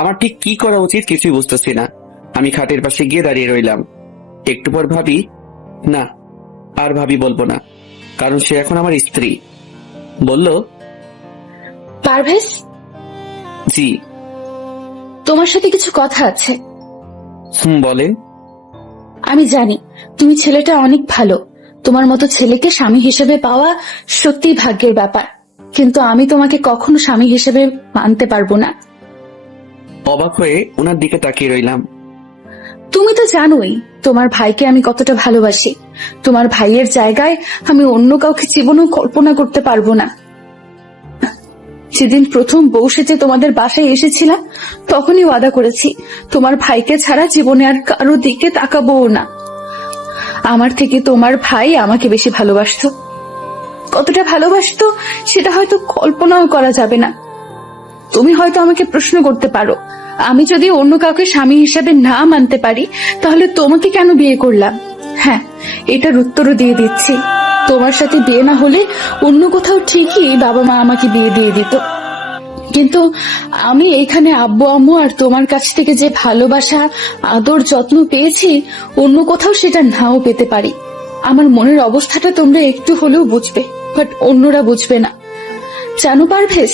আমার ঠিক কি করা উচিত কিছুই বুঝতেছি না। আমি খাটের পাশে গিয়ে দাঁড়িয়ে রইলাম। একটু পর ভাবি, না আর ভাবি বলবো না, কারণ সে এখন আমার স্ত্রী। বলল, পারভেজ, জি। তোমার সাথে কিছু কথা আছে। বলেন। আমি জানি তুমি ছেলেটা অনেক ভালো। তোমার মতো ছেলেকে স্বামী হিসেবে পাওয়া সত্যিই ভাগ্যের ব্যাপার, কিন্তু আমি তোমাকে কখনো স্বামী হিসেবে মানতে পারবো না। অবাক হয়ে ওনার দিকে তাকিয়ে রইলাম। তুমি তো জানোই তোমার ভাইকে আমি কতটা ভালোবাসি। তোমার ভাইয়ের জায়গায় আমি অন্য কাউকে জীবনেও কল্পনা করতে পারবো না। যেদিন প্রথম বউ সেজে তোমাদের বাসায় এসেছিলাম তখনই ওয়াদা করেছি তোমার ভাইকে ছাড়া জীবনে আর কারো দিকে তাকাবো না। আমার থেকে তোমার ভাই আমাকে বেশি ভালোবাসতো। কতটা ভালোবাসতো সেটা হয়তো কল্পনাও করা যাবে না। তুমি হয়তো আমাকে প্রশ্ন করতে পারো, আমি যদি অন্য কাউকে স্বামী হিসেবে না মানতে পারি তাহলে তোমাকে কেন বিয়ে করলাম? হ্যাঁ, এটার উত্তরও দিয়ে দিচ্ছি। তোমার সাথে বিয়ে না হলে অন্য কোথাও ঠিকই বাবা মা আমাকে বিয়ে দিয়ে দিত, কিন্তু আমি এখানে আব্বু আম্মু আর তোমার কাছ থেকে যে ভালোবাসা আদর যত্ন পেয়েছি অন্য কোথাও সেটা নাও পেতে পারি। আমার মনের অবস্থাটা তোমরা একটু হলেও বুঝবে, বাট অন্যরা বুঝবে না। জানো পারভেজ,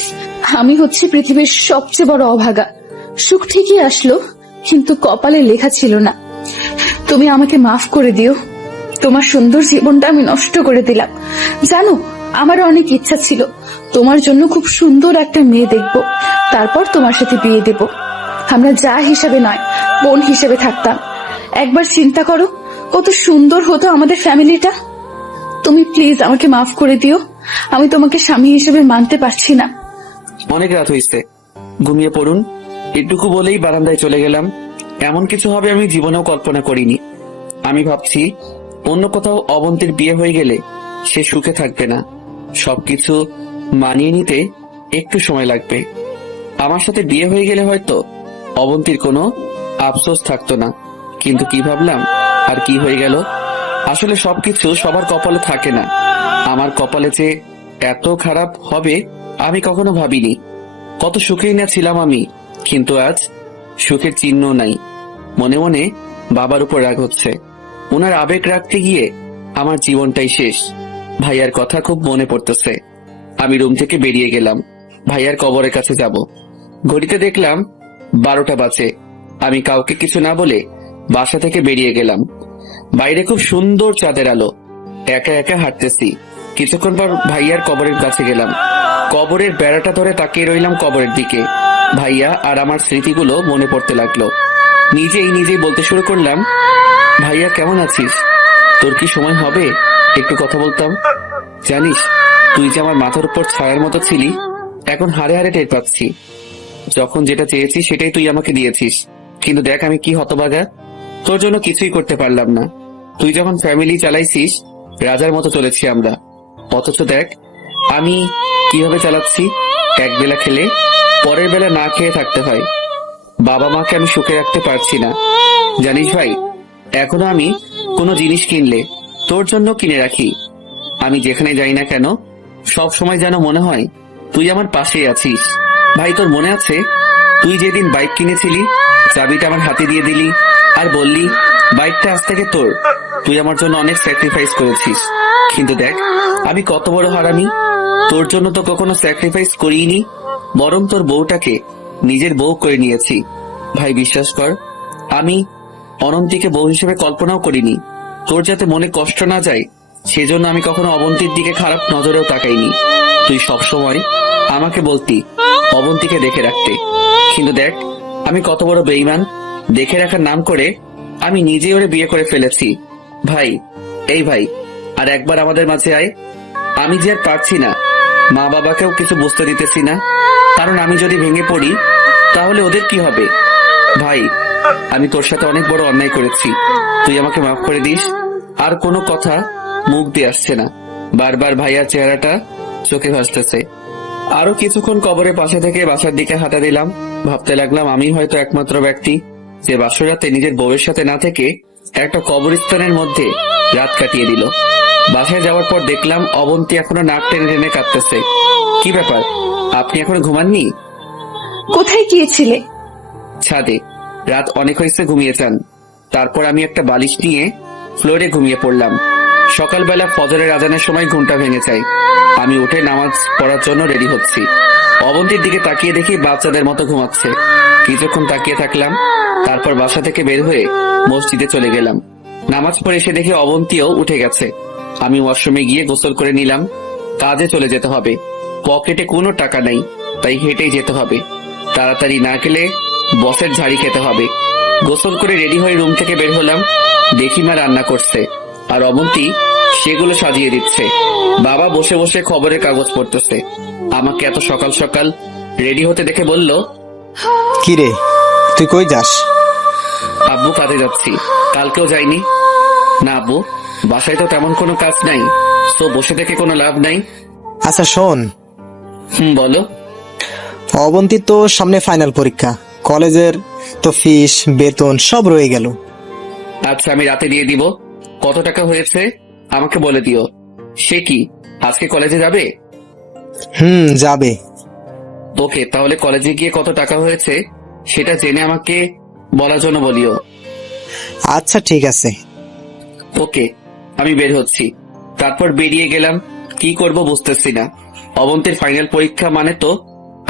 আমি হচ্ছে পৃথিবীর সবচেয়ে বড় অভাগা। সুখ ঠিকই আসলো, কিন্তু কপালে লেখা ছিল না। তুমি আমাকে মাফ করে দিও। তোমার সুন্দর জীবনটা আমি নষ্ট করে দিলাম। জানো, আমার অনেক ইচ্ছা ছিল তোমার জন্য খুব সুন্দর একটা মেয়ে দেখব, তারপর তোমার সাথে বিয়ে দেব। আমরা যা হিসেবে নয়, বোন হিসেবে থাকতাম। একবার চিন্তা করো কত সুন্দর হতো আমাদের ফ্যামিলিটা। তুমি প্লিজ আমাকে মাফ করে দিও। আমি তোমাকে স্বামী হিসেবে মানতে পারছি না। অনেক রাত হয়েছে, ঘুমিয়ে পড়ুন। এটুকু বলেই বারান্দায় চলে গেলাম। এমন কিছু হবে আমি জীবনেও কল্পনা করিনি। আমি ভাবছি অন্য কোথাও অবন্তীর বিয়ে হয়ে গেলে সে সুখে থাকবে না। সবকিছু মানিয়ে নিতে একটু সময় লাগবে। আমার সাথে বিয়ে হয়ে গেলে হয়তো অবন্তীর কোনো আফসোস থাকতো না। কিন্তু কি ভাবলাম আর কি হয়ে গেল। আসলে সবকিছু সবার কপালে থাকে না। আমার কপালে যে এত খারাপ হবে আমি কখনো ভাবিনি। কত সুখেই না ছিলাম আমি, কিন্তু আজ সুখের চিহ্ন নাই। মনে মনে বাবার উপর রাগ হচ্ছে। ওনার আবেগ রাখতে গিয়ে আমার জীবনটাই শেষ। ভাইয়ার কথা খুব মনে পড়তেছে। আমি রুম থেকে বেরিয়ে গেলাম, ভাইয়ার কবরের কাছে যাব। ঘড়িতে দেখলাম 12টা বাজে। আমি কাউকে কিছু না বলে বাসা থেকে বেরিয়ে গেলাম। বাইরে খুব সুন্দর চাঁদের আলো। একা একা হাঁটতেছি। কিছুক্ষণ পর ভাইয়ার কবরের কাছে গেলাম। কবরের বেড়াটা ধরে তাকিয়ে রইলাম কবরের দিকে। ভাইয়া আর আমার স্মৃতিগুলো মনে পড়তে লাগলো। নিজেই বলতে শুরু করলাম, ভাইয়া কেমন আছিস? তোর কি সময় হবে একটু কথা বলতাম? জানিস, তুই যে আমার মাথার উপর ছায়ার মতো ছিলি, এখন হাড়ে হাড়ে টের পাচ্ছি। যখন যেটা চেয়েছি সেটাই তুই আমাকে দিয়েছিস, কিন্তু দেখ আমি কি হতভাগা। তোর জন্য কিছুই করতে পারলাম না। তুই যখন ফ্যামিলি চালাইছিস, রাজার মতো চলেছি আমরা। অথচ দেখ আমি কিভাবে চালাচ্ছি। এক বেলা খেলে পরের বেলা না খেয়ে থাকতে হয়। বাবা মাকে আমি সুখে রাখতে পারছি না। জানিস ভাই, এখনো আমি কোনো জিনিস কিনলে তোর জন্য কিনে রাখি। আমি যেখানে যাই না কেন, সব সময় যেন মনে হয় তুই আমার পাশেই আছিস। ভাই, তোর মনে আছে তুই যেদিন বাইক কিনেছিলি, চাবিটা আমার হাতে দিয়ে দিলি আর বললি বাইকটা আজ থেকে তোর। তুই আমার জন্য অনেক স্যাক্রিফাইস করেছিস, কিন্তু দেখ আমি কত বড় হারামি। তোর জন্য তো কখনো স্যাক্রিফাইস করিনি, বরং তোর বউটাকে নিজের বউ করে নিয়েছি। ভাই বিশ্বাস কর, আমি অনন্তীকে বউ হিসেবে কল্পনাও করিনি। তোর যাতে মনে কষ্ট না যায় সেজন্য আমি কখনো অবন্তীর দিকে খারাপ নজরেও তাকাইনি। তুই সবসময় আমাকে বলতি অবন্তীকে দেখে রাখতে, কিন্তু দেখ আমি কত বড় বেঈমান। দেখে রাখার নাম করে আমি নিজে ওরে বিয়ে করে ফেলেছি। ভাই, এই ভাই, আর একবার আমাদের মাঝে আয়। আমি যে আর পারছি না, মা বাবাকেও কিছু বুঝতে দিতেছি না, কারণ আমি যদি ভেঙে পড়ি তাহলে ওদের কি হবে। ভাই, আমি তোর সাথে অনেক বড় অন্যায় করেছি, তুই আমাকে মাফ করে দিস। আর কোনো কথা মুখ দিয়ে আসছে না, বারবার ভাইয়ার চেহারাটা চোখে ভাসতেছে। আরো কিছুক্ষণ কবরের পাশে থেকে বাসার দিকে হাঁটা দিলাম। ভাবতে লাগলাম আমি হয়তো একমাত্র ব্যক্তি যে বাসরাতে নিজের বউয়ের সাথে না থেকে একটা কবরস্থানের মধ্যে রাত কাটিয়ে দিল। বাসায় যাওয়ার পর দেখলাম অবন্তী এখনো নাক টেনে টেনে কাঁদতেছে। কি ব্যাপার, আপনি এখনো ঘুমাননি? কোথায় গিয়েছিলে? ছাদে। রাত অনেক হয়েছে, ঘুমিয়ে যান। তারপর আমি একটা বালিশ নিয়ে ফ্লোরে ঘুমিয়ে পড়লাম। সকালবেলা ফজরের আজানের সময় ঘুমটা ভেঙে যায়। আমি উঠে নামাজ পড়ার জন্য রেডি হচ্ছি। অবন্তীর দিকে তাকিয়ে দেখি বাচ্চাদের মতো ঘুমাচ্ছে। কিছুক্ষণ তাকিয়ে থাকলাম, তারপর বাসা থেকে বের হয়ে মসজিদে চলে গেলাম। নামাজ পড়ে এসে দেখি অবন্তীও উঠে গেছে। আমি ওয়াশরুমে গিয়ে গোসল করে নিলাম। কাজে চলে যেতে হবে, পকেটে কোনো টাকা নেই, তাই হেঁটেই যেতে হবে। তাড়াতাড়ি না গেলে বসের ঝাড়ি খেতে হবে। গোসল করে রেডি হয়ে রুম থেকে বের হলাম। দেখি মা রান্না করছে আর অবন্তী সেগুলো সাজিয়ে দিচ্ছে। বাবা বসে বসে খবরের কাগজ পড়তেছে। আমাকে এত সকাল সকাল রেডি হতে দেখে বলল, কি রে, তুই কই যাস? আব্বু, কাজে যাচ্ছি। কালকেও যাইনি। না আব্বু, বাসায় তো তেমন কোনো কাজ নাই, তো বসে থেকে কোনো লাভ নাই। আচ্ছা শোন, বলো। অবন্তী তো সামনে ফাইনাল পরীক্ষা, কলেজের তো ফিস বেতন সব রয়ে গেল। আচ্ছা, আমি রাতে দিয়ে দিব। কত টাকা হয়েছে আমাকে বলে দিও। সে কি আজকে কলেজে যাবে? যাবে। ওকে, তাহলে কলেজে গিয়ে কত টাকা হয়েছে সেটা জেনে আমাকে বলার জন্য বলিও। আচ্ছা ঠিক আছে। ওকে, আমি বের হচ্ছি। তারপর বেরিয়ে গেলাম। কি করব বুঝতেছি না। অবন্তীর ফাইনাল পরীক্ষা মানে তো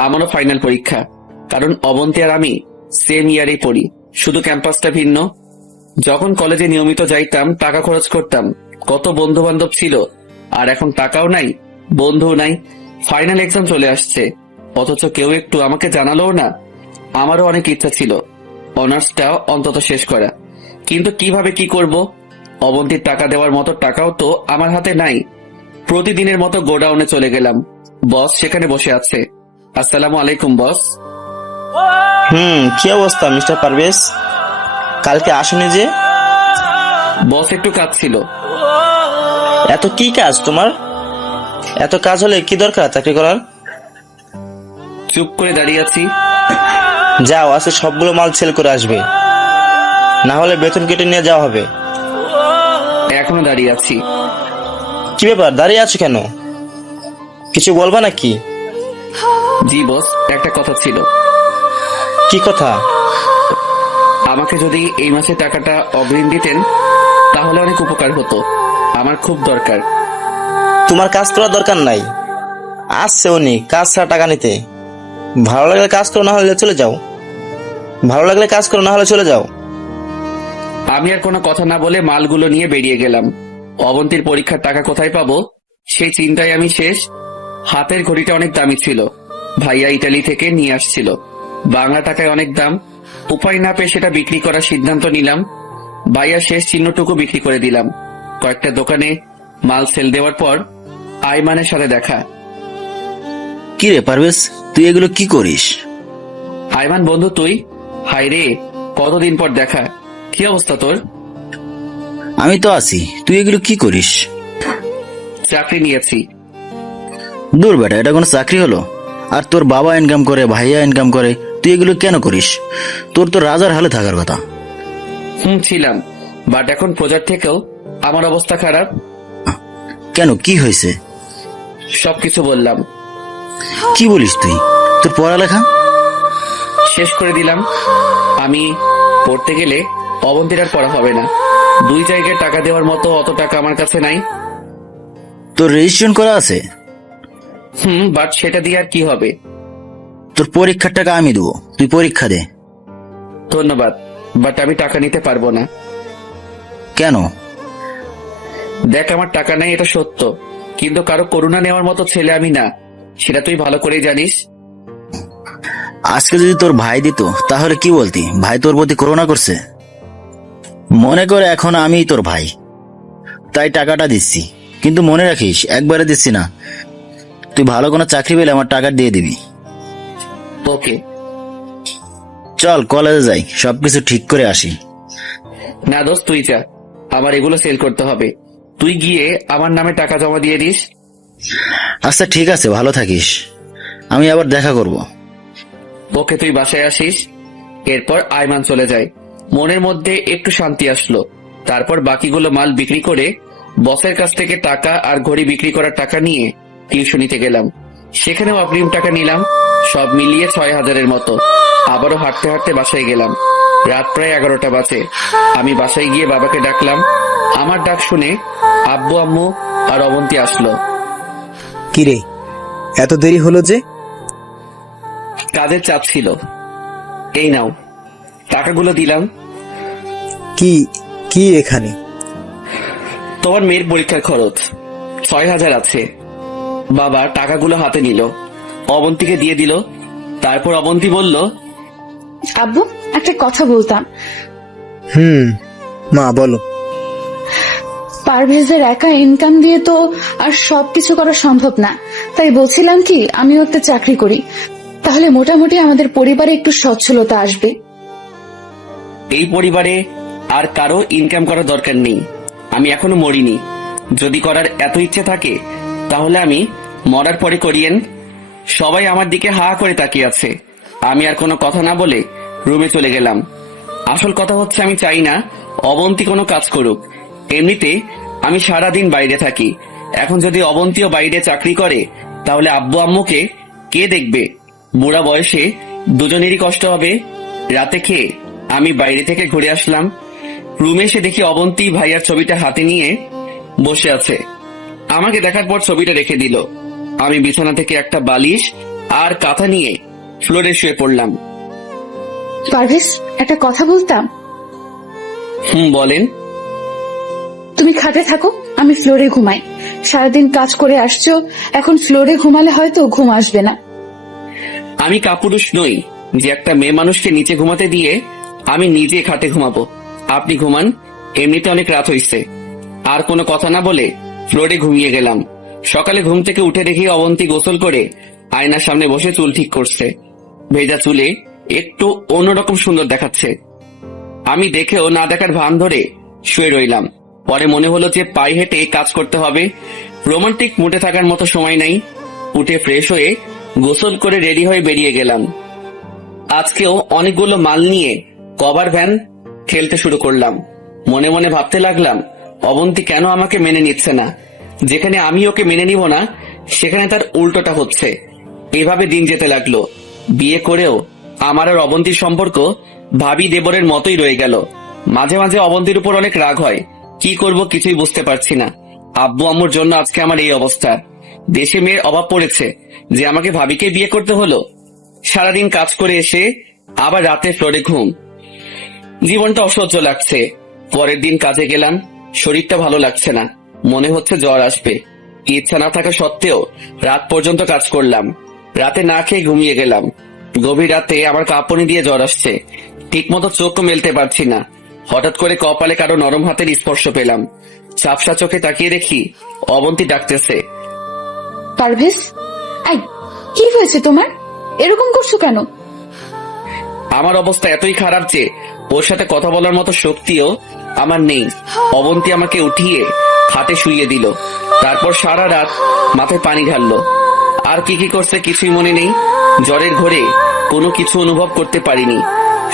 আমারও ফাইনাল পরীক্ষা, কারণ অবন্তী আর আমি সেম ইয়ারেই পড়ি, শুধু ক্যাম্পাসটা ভিন্ন। যখন কলেজে নিয়মিত যাইতাম, টাকা খরচ করতাম, কত বন্ধু বান্ধব ছিল, আর এখন টাকাও নাই, বন্ধুও নাই। ফাইনাল এক্সাম চলে আসছে, অথচ কেউ একটু আমাকে জানালোও না। আমারও অনেক ইচ্ছা ছিল অনার্সটা অন্তত শেষ করা, কিন্তু কিভাবে কি করব? অবন্তীর টাকা দেওয়ার মতো টাকাও তো আমার হাতে নাই। প্রতিদিনের মতো গোডাউনে চলে গেলাম। বস সেখানে বসে আছে। আসসালামু আলাইকুম বস। কি অবস্থা মিস্টার পারভেজ? কালকে আসুনি যে? বস একটু কাজ ছিল। এত কি কাজ তোমার? এত কাজ হলে কি দরকার চাকরি করার? চুপ করে দাঁড়িয়ে আছি। যাও, আজকে সবগুলো মাল সেল করে আসবে, না হলে বেতন কেটে নিয়ে যাওয়া হবে। এখনো দাঁড়িয়ে আছি। কি ব্যাপার, দাঁড়িয়ে আছো কেন? কিছু বলবা নাকি? জি বস, একটা কথা ছিল। কি কথা? আমাকে যদি এই মাসে টাকাটা অগ্রিম দিতেন তাহলে অনেক উপকার হতো। আমার খুব দরকার। তোমার কাজ করার দরকার নাই, আসছে উনি কাজ ছাড়া টাকা নিতে। ভালো লাগলে কাজ করো, না হলে চলে যাও। ভালো লাগলে কাজ করো, না হলে চলে যাও। আমি আর কোনো কথা না বলে মালগুলো নিয়ে বেরিয়ে গেলাম। অবন্তীর পরীক্ষার টাকা কোথায় পাবো সেই চিন্তায় আমি শেষ। হাতের ঘড়িটা অনেক দামি ছিল, ভাইয়া ইটালি থেকে নিয়ে আসছিল। বাংলা টাকায় অনেক দাম। উপায় না পেয়ে সেটা বিক্রি করার সিদ্ধান্ত নিলাম। ভাইয়া শেষ চিহ্নটুকু বিক্রি করে দিলাম। কয়েকটা দোকানে মাল সেল দেওয়ার পর আইমানের সাথে দেখা। কি রে পারভেজ, তুই এগুলো কি করিস? আইমান বন্ধু তুই? হাই রে, কতদিন পর দেখা। কি অবস্থা তোর? আমি তো আছি, তুই এগুলো কি করিস? চাকরি নিয়েছি। দূর বেটা, এটা কোনো চাকরি হলো? আর তোর বাবা ইনকাম করে, ভাইয়া ইনকাম করে, তুই এগুলো কেন করিস? তোর তো রাজার হালে থাকার কথা। ছিলাম, বাট এখন প্রজার থেকেও আমার অবস্থা খারাপ। কেন, কি হয়েছে? সবকিছু বললাম। কি বলিস তুই? তোর পড়ালেখা শেষ করে দিলাম। আমি পড়তে গেলে অবন্তীর আর পড়া হবে না। 2 জায়গায় টাকা দেওয়ার মতো অত টাকা আমার কাছে নাই। তোর রেজিস্ট্রেশন করা আছে? বাট সেটা দিয়ে আর কি হবে? তোর পরীক্ষার টাকা আমি দেবো, তুই পরীক্ষা দে। ধন্যবাদ, বাট আমি টাকা নিতে পারবো না। কেন? দেখ, আমার টাকা নেই এটা সত্য, কিন্তু কারো করুণা নেওয়ার মতো ছেলে আমি না, সেটা তুই ভালো করেই জানিস। আজকে যদি তোর ভাই দিত তাহলে কি বলতি? ভাই তোর প্রতি করুণা করছে। মনে করে এখন আমি তোর ভাই, তাই টাকাটা দিচ্ছি। কিন্তু মনে রাখিস, একবারে দিচ্ছি না, তুই ভালো কোনো চাকরি পেলে আমার টাকা দিয়ে দিবি। ওকে। চল কলেজে যাই, সবকিছু ঠিক করে আসি। না দোস্ত, তুই যা, আমার এগুলো সেল করতে হবে। তুই গিয়ে আমার নামে টাকা জমা দিয়ে দিস। আচ্ছা ঠিক আছে, ভালো থাকিস, আমি আবার দেখা করব। ওকে, তুই বাসায় আসিস। এরপর আইমান চলে যায়। মনের মধ্যে একটু শান্তি আসলো। তারপর বাকিগুলো মাল বিক্রি করে বসের কাছ থেকে টাকা আর ঘড়ি বিক্রি করার টাকা নিয়ে টিউশনিতে গেলাম। সেখানেও অগ্রিম টাকা নিলাম। সব মিলিয়ে 6000-এর মতো। আবারও হাঁটতে হাঁটতে বাসায় গেলাম। রাত প্রায় 11টা বাজে। আমি বাসায় গিয়ে বাবাকে ডাকলাম। আমার ডাক শুনে আব্বু আম্মু আর অবন্তী আসলো। কিরে, এত দেরি হলো যে? কাজের চাপ ছিল। এই নাও, টাকাগুলো দিলাম। কি কি এখানে? তোমার মেয়ের পরীক্ষার খরচ 6000 আছে। বাবা টাকাগুলো হাতে নিল, অবন্তীকে দিয়ে দিল। তারপর অবন্তী বলল, আব্বু, একটা কথা বলতাম। মা বলো। পারভেজের একা ইনকাম দিয়ে তো আর সবকিছু করা সম্ভব না, তাই বলছিলাম কি আমিও একটা চাকরি করি, তাহলে মোটামুটি আমাদের পরিবারে একটু সচ্ছলতা আসবে। এই পরিবারে আর কারো ইনকাম করার দরকার নেই। আমি এখনো মরিনি। যদি করার এত ইচ্ছে থাকে তাহলে আমি মরার পরে করিয়েন। সবাই আমার দিকে হা করে তাকিয়ে আছে। আমি আর কোনো কথা না বলে রুমে চলে গেলাম। আসল কথা হচ্ছে, আমি চাই না অবন্তী কোনো কাজ করুক। এমনিতে আমি সারাদিন বাইরে থাকি। এখন যদি অবন্তীও বাইরে চাকরি করে তাহলে আব্বু আম্মুকে কে দেখবে? বুড়া বয়সে দুজনেরই কষ্ট হবে। রাতে খেয়ে আমি বাইরে থেকে ঘুরে আসলাম। রুমে এসে দেখি অবন্তী ভাইয়ার ছবিটা হাতে নিয়ে বসে আছে। আমাকে দেখার পর ছবিটা রেখে দিল। আমি বিছানা থেকে একটা বালিশ আর কাঁথা নিয়ে ফ্লোরে শুয়ে পড়লাম। পারভেজ, একটা কথা বলতাম। বলেন। তুমি খাটে থাকো, আমি ফ্লোরে ঘুমাই। সারাদিন কাজ করে আসছো, এখন ফ্লোরে ঘুমালে হয়তো ঘুম আসবে না। আমি কাপুরুষ নই যে একটা মেয়ে মানুষকে নিচে ঘুমাতে দিয়ে আমি নিজে খাটে ঘুমাবো। আপনি ঘুমান, এমনিতে অনেক রাত হইছে। আর কোনো কথা না বলে ফ্লোরে ঘুমিয়ে গেলাম। সকালে ঘুম থেকে উঠে দেখি অবন্তী গোসল করে আয়নার সামনে বসে চুল ঠিক করছে। ভেজা চুলে একটু অন্যরকম সুন্দর দেখাচ্ছে। আমি দেখেও না দেখার ভান ধরে শুয়ে রইলাম। পরে মনে হলো যে পায়ে হেঁটে কাজ করতে হবে। রোমান্টিক মুডে থাকার মতো সময় নাই। উঠে ফ্রেশ হয়ে গোসল করে রেডি হয়ে বেরিয়ে গেলাম। আজকেও অনেকগুলো মাল নিয়ে কভার ভ্যান ঠেলতে শুরু করলাম। মনে মনে ভাবতে লাগলাম, অবন্তী কেন আমাকে মেনে নিচ্ছে না? যেখানে আমি ওকে মেনে নিব না সেখানে তার উল্টোটা হচ্ছে। এভাবে দিন যেতে লাগলো। বিয়ে করেও আমার আর অবন্তীর সম্পর্ক ভাবি দেবরের মতোই রয়ে গেল। মাঝে মাঝে অবন্তীর উপর অনেক রাগ হয়। কি করব কিছুই বুঝতে পারছি না। আব্বু আম্মুর জন্য আজকে আমার এই অবস্থা। দেশে মেয়ের অভাব পড়েছে যে আমাকে ভাবিকে বিয়ে করতে হলো। সারাদিন কাজ করে এসে আবার রাতে ফ্লোরে ঘুম। জীবনটা অসহ্য লাগছে। পরের দিন কাজে গেলাম, শরীরটা ভালো লাগছে না, মনে হচ্ছে জ্বর আসবে। ইচ্ছা না থাকা সত্ত্বেও রাত পর্যন্ত কাজ করলাম। রাতে না খেয়ে ঘুমিয়ে গেলাম। গভীর রাতে আমার কাঁপুনি দিয়ে জ্বর আসছে। ঠিক মতো চোখও মেলতে পারছি না। হঠাৎ করে কপালে কারো নরম হাতের স্পর্শ পেলাম। ঝাপসা চোখে তাকিয়ে দেখি অবন্তী ডাকতেছে। পারভেজ, এই কি হয়েছে তোমার? এরকম করছো কেন? আমার অবস্থা এতই খারাপ যে ওর সাথে কথা বলার মতো শক্তিও আমার নেই। অবন্তী আমাকে উঠিয়ে খাটে শুইয়ে দিল। তারপর সারা রাত মাথায় পানি ঢাললো। আর কি কি করছে কিছুই মনে নেই। জ্বরের ঘোরে কোনো কিছু অনুভব করতে পারিনি।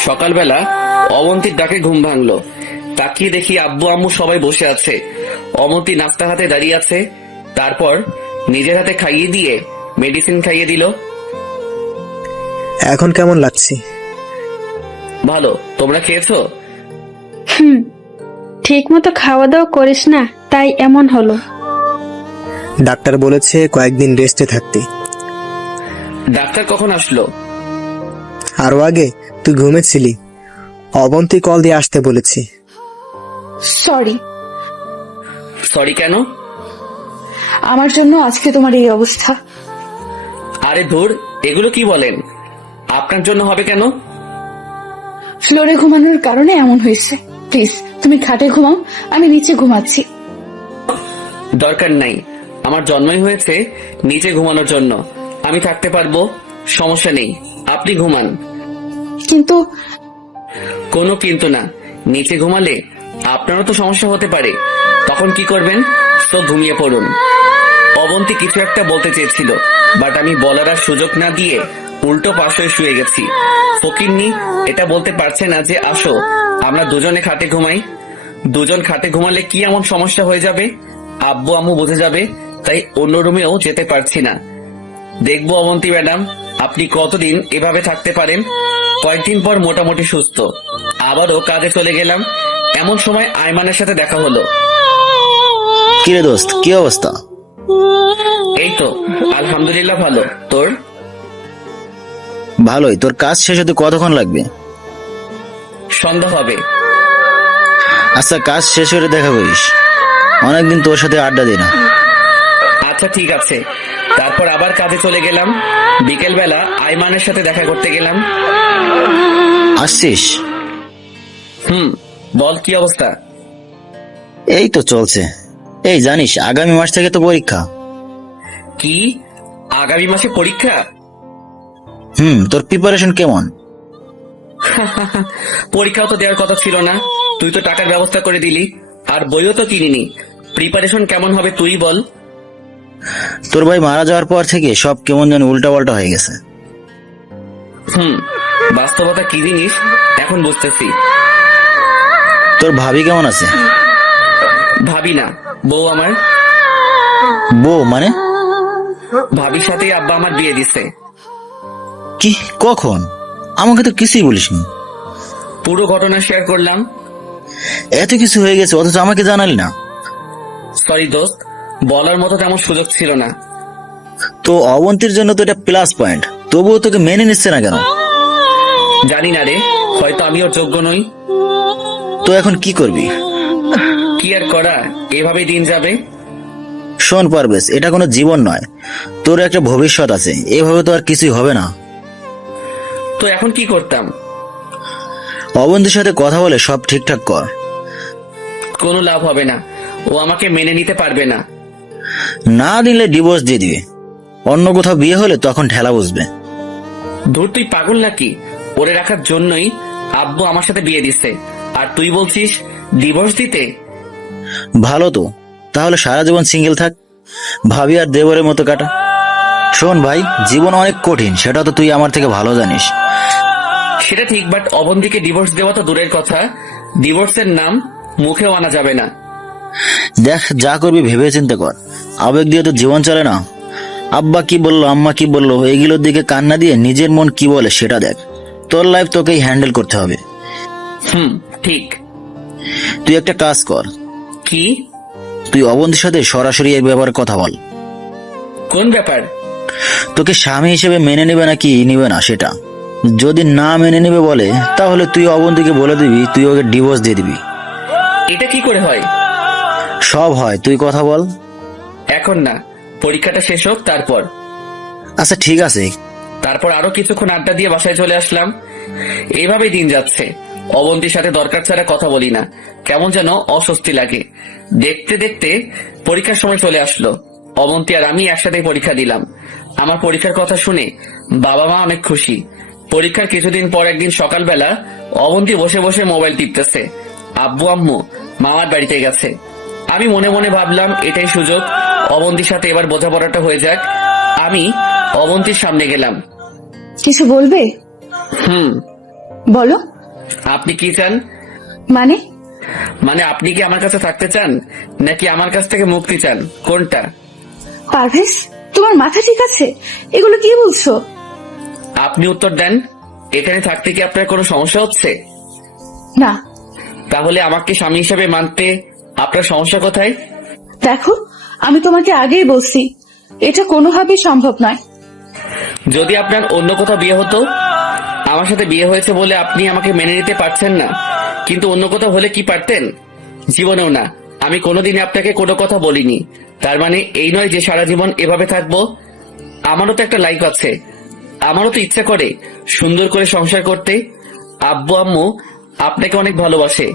সকালবেলা অবন্তীর ডাকে ঘুম ভাঙলো। তাকিয়ে দেখি আব্বু আম্মু সবাই বসে আছে। অবন্তী নাস্তা হাতে দাঁড়িয়ে আছে। তারপর নিজের হাতে খাইয়ে দিয়ে মেডিসিন খাইয়ে দিল। এখন কেমন লাগছে? ভালো, তোমরা খেয়েছো? ঠিক মতো খাওয়া দাওয়া করিস না, তাই এমন হলো। ডাক্তার বলেছে কয়েকদিন রেস্টে থাকতে। ডাক্তার কখন আসলো? আরো আগে তুই ঘুমেছিলি। অবন্তী কল দিয়ে আসতে বলেছি। সরি। সরি কেন? আমার জন্য আজকে তোমার এই অবস্থা। আরে ধুর, এগুলো কি বলেন? আপনার জন্য হবে কেন? ফ্লোরে ঘুমানোর কারণে এমন হয়েছে। প্লিজ তুমি খাটে ঘুমাও, আমি নিচে ঘুমাচ্ছি। দরকার নাই, আমার জন্মই হয়েছে নিচে ঘুমানোর জন্য। আমি থাকতে পারবো, সমস্যা নেই, আপনি ঘুমান। কিন্তু কোনো কিন্তু না। নিচে ঘুমালে আপনারও তো সমস্যা হতে পারে। তখন কি করবেন? তো ঘুমিয়ে পড়ুন। অবন্তী কিছু একটা বলতে চেয়েছিল, বাট আমি বলার আর সুযোগ না দিয়ে উল্টো পাশ হয়ে শুয়ে গেছি। ফকিন্নি এটা বলতে পারছে না যে আসো আমরা দুজনে খাটে ঘুমাই। দুজন খাটে ঘুমালে কি এমন সমস্যা হয়ে যাবে? আব্বু আম্মু বুঝে যাবে, তাই অন্য রুমেও যেতে পারছি না। দেখবো অবন্তী ম্যাডাম আপনি কতদিন এভাবে থাকতে পারেন। কয়েকদিন পর মোটামুটি সুস্থ। আবারও কাজে চলে গেলাম। এমন সময় আয়মানের সাথে দেখা হলো। কিরে দোস্ত, কি অবস্থা? এই তো আলহামদুলিল্লাহ ভালো। তোর? ভালোই। তোর কাজ শেষ হতে কতক্ষণ লাগবে? সন্ধ্যা হবে। আচ্ছা, কাজ শেষ করে দেখা করিস। অনেকদিন তোর সাথে আড্ডা দিই না। আচ্ছা ঠিক আছে। তারপর আবার কাজে চলে গেলাম। বিকেল বেলা আইমানের সাথে দেখা করতে গেলাম। আসছিস? বল কি অবস্থা? এই তো চলছে। এই জানিস আগামী মাস থেকে তো পরীক্ষা। কি আগামী মাসে পরীক্ষা? তোর প্রিপারেশন কেমন? পরীক্ষাও তো দেওয়ার কথা ছিল না, তুই তো টাকার ব্যবস্থা করে দিলি। আর বইও তো কিনিনি। প্রিপারেশন কেমন হবে তুই বল। তোর ভাই মারা যাওয়ার পর থেকে সব কেমন যেন উল্টা পাল্টা হয়ে গেছে। বাস্তবতা কি জিনিস এখন বুঝতেছি। তোর ভাবি কেমন আছে? ভাবি না, বউ আমার। বউ মানে? ভাবির সাথে আব্বা আমার বিয়ে দিছে। কি? কখন? আমাকে তো কিছুই বলিসনি। পুরো ঘটনা শেয়ার করলাম। এত কিছু হয়ে গেছে অথচ আমাকে জানালি না। সরি দোস্ত, বলার মতো তেমন সুযোগ ছিল না। তো অবন্তীর জন্য তো এটা প্লাস পয়েন্ট, তবুও তোকে মেনে নিচ্ছে না কেন? জানি না রে, হয়তো আমি ওর যোগ্য নই। তো এখন কি করবি? কি আর করা, এভাবেই দিন যাবে। শোন পারবেশ, এটা কোনো জীবন নয়। তোর একটা ভবিষ্যৎ আছে, এভাবে তো আর কিছুই হবে না। তো এখন কি করতাম? অবন্তীর সাথে কথা বলে সব ঠিকঠাক কর। কোনো লাভ হবে না, ও আমাকে মেনে নিতে পারবে না। না দিলে ডিভোর্স দিয়ে দিবে। অন্য কোথাও বিয়ে হলে তখন ঠেলা বসবে। ধুর, তুই পাগল নাকি? ওরে রাখার জন্যই আব্বু আমার সাথে বিয়ে দিচ্ছে, আর তুই বলছিস ডিভোর্স দিতে? ভালো তো, তাহলে সারা জীবন সিঙ্গেল থাক, ভাবি আর দেবরের মতো কাটা। শোন ভাই, জীবন অনেক কঠিন, সেটা তো তুই আমার থেকে ভালো জানিস। সেটা ঠিক, বাট অবন্তীকে ডিভোর্স দেওয়া তো দূরের কথা, ডিভোর্সের নাম মুখেও আনা যাবে না। দেখ, যা করবি ভেবে চিন্তে কর। আবেগ দিয়ে তো জীবন চলে না। আব্বা কি বললো, আম্মা কি বললো, এগুলোর দিকে কান্না দিয়ে নিজের মন কি বলে সেটা দেখ। তোর লাইফ তোকেই হ্যান্ডেল করতে হবে। ঠিক। তুই একটা কাজ কর, কি? তুই অবন্তীর সাথে সরাসরি এই ব্যাপারে কথা বল। কোন ব্যাপার? তোকে স্বামী হিসেবে মেনে নেবে নাকি নিবে না সেটা। যদি না মেনে নেবে বলে, তাহলে তুই অবন্তীকে বলে দিবি তুই ওকে ডিভোর্স দিয়ে দিবি। এটা কি করে হয়? সব হয়, তুই কথা বল। এখন না, পরীক্ষাটা শেষ হোক তারপর। আচ্ছা ঠিক আছে। তারপর আরো কিছুক্ষণ আড্ডা দিয়ে বাসায় চলে আসলাম। এইভাবেই দিন যাচ্ছে। অবন্তীর সাথে দরকার ছাড়া কথা বলি না, কেমন যেন অস্বস্তি লাগে। দেখতে দেখতে পরীক্ষার সময় চলে আসলো। অবন্তী আর আমি একসাথে পরীক্ষা দিলাম। আমার পরীক্ষার কথা শুনে বাবা মা অনেক খুশি। পরীক্ষার কিছুদিন পর একদিন সকালবেলা অবন্তী বসে বসে মোবাইল টিপতেছে। আব্বু আম্মু মামার বাড়িতে গেছে। আমি মনে মনে ভাবলাম এটাই সুযোগ, অবন্তীর সাথে এবার বোঝাপড়াটা হয়ে যাক। আমি অবন্তীর সামনে গেলাম। কিছু বলবে? বলো। আপনি কি চান? মানে? মানে আপনি কি আমার কাছে থাকতে চান নাকি আমার কাছ থেকে মুক্তি চান, কোনটা? পারভেজ, তোমার মাথা ঠিক আছে? এগুলো কি বলছো? আপনি উত্তর দেন। এখানে থাকতে কি আপনার কোনো সমস্যা হচ্ছে? না। তাহলে আমাকে স্বামী হিসেবে মানতে আপনার সমস্যা কোথায়? দেখো, আমি তোমাকে আগেই বলছি এটা কোনোভাবেই সম্ভব নয়। যদি আপনার অন্য কোথাও বিয়ে হতো, আমার সাথে বিয়ে হয়েছে বলে আপনি আমাকে মেনে নিতে পারছেন না, কিন্তু অন্য কোথাও হলে কি পারতেন? জীবনেও না। আমি কোনোদিনই আপনাকে কোনো কথা বলিনি। তার মানে এই নয় যে সারা জীবন এভাবে থাকবো। আমারও তো একটা লাইফ আছে, আমারও তো ইচ্ছা করে সুন্দর করে সংসার করতে। আব্বু আম্মু আপনাকে অনেক ভালোবাসে,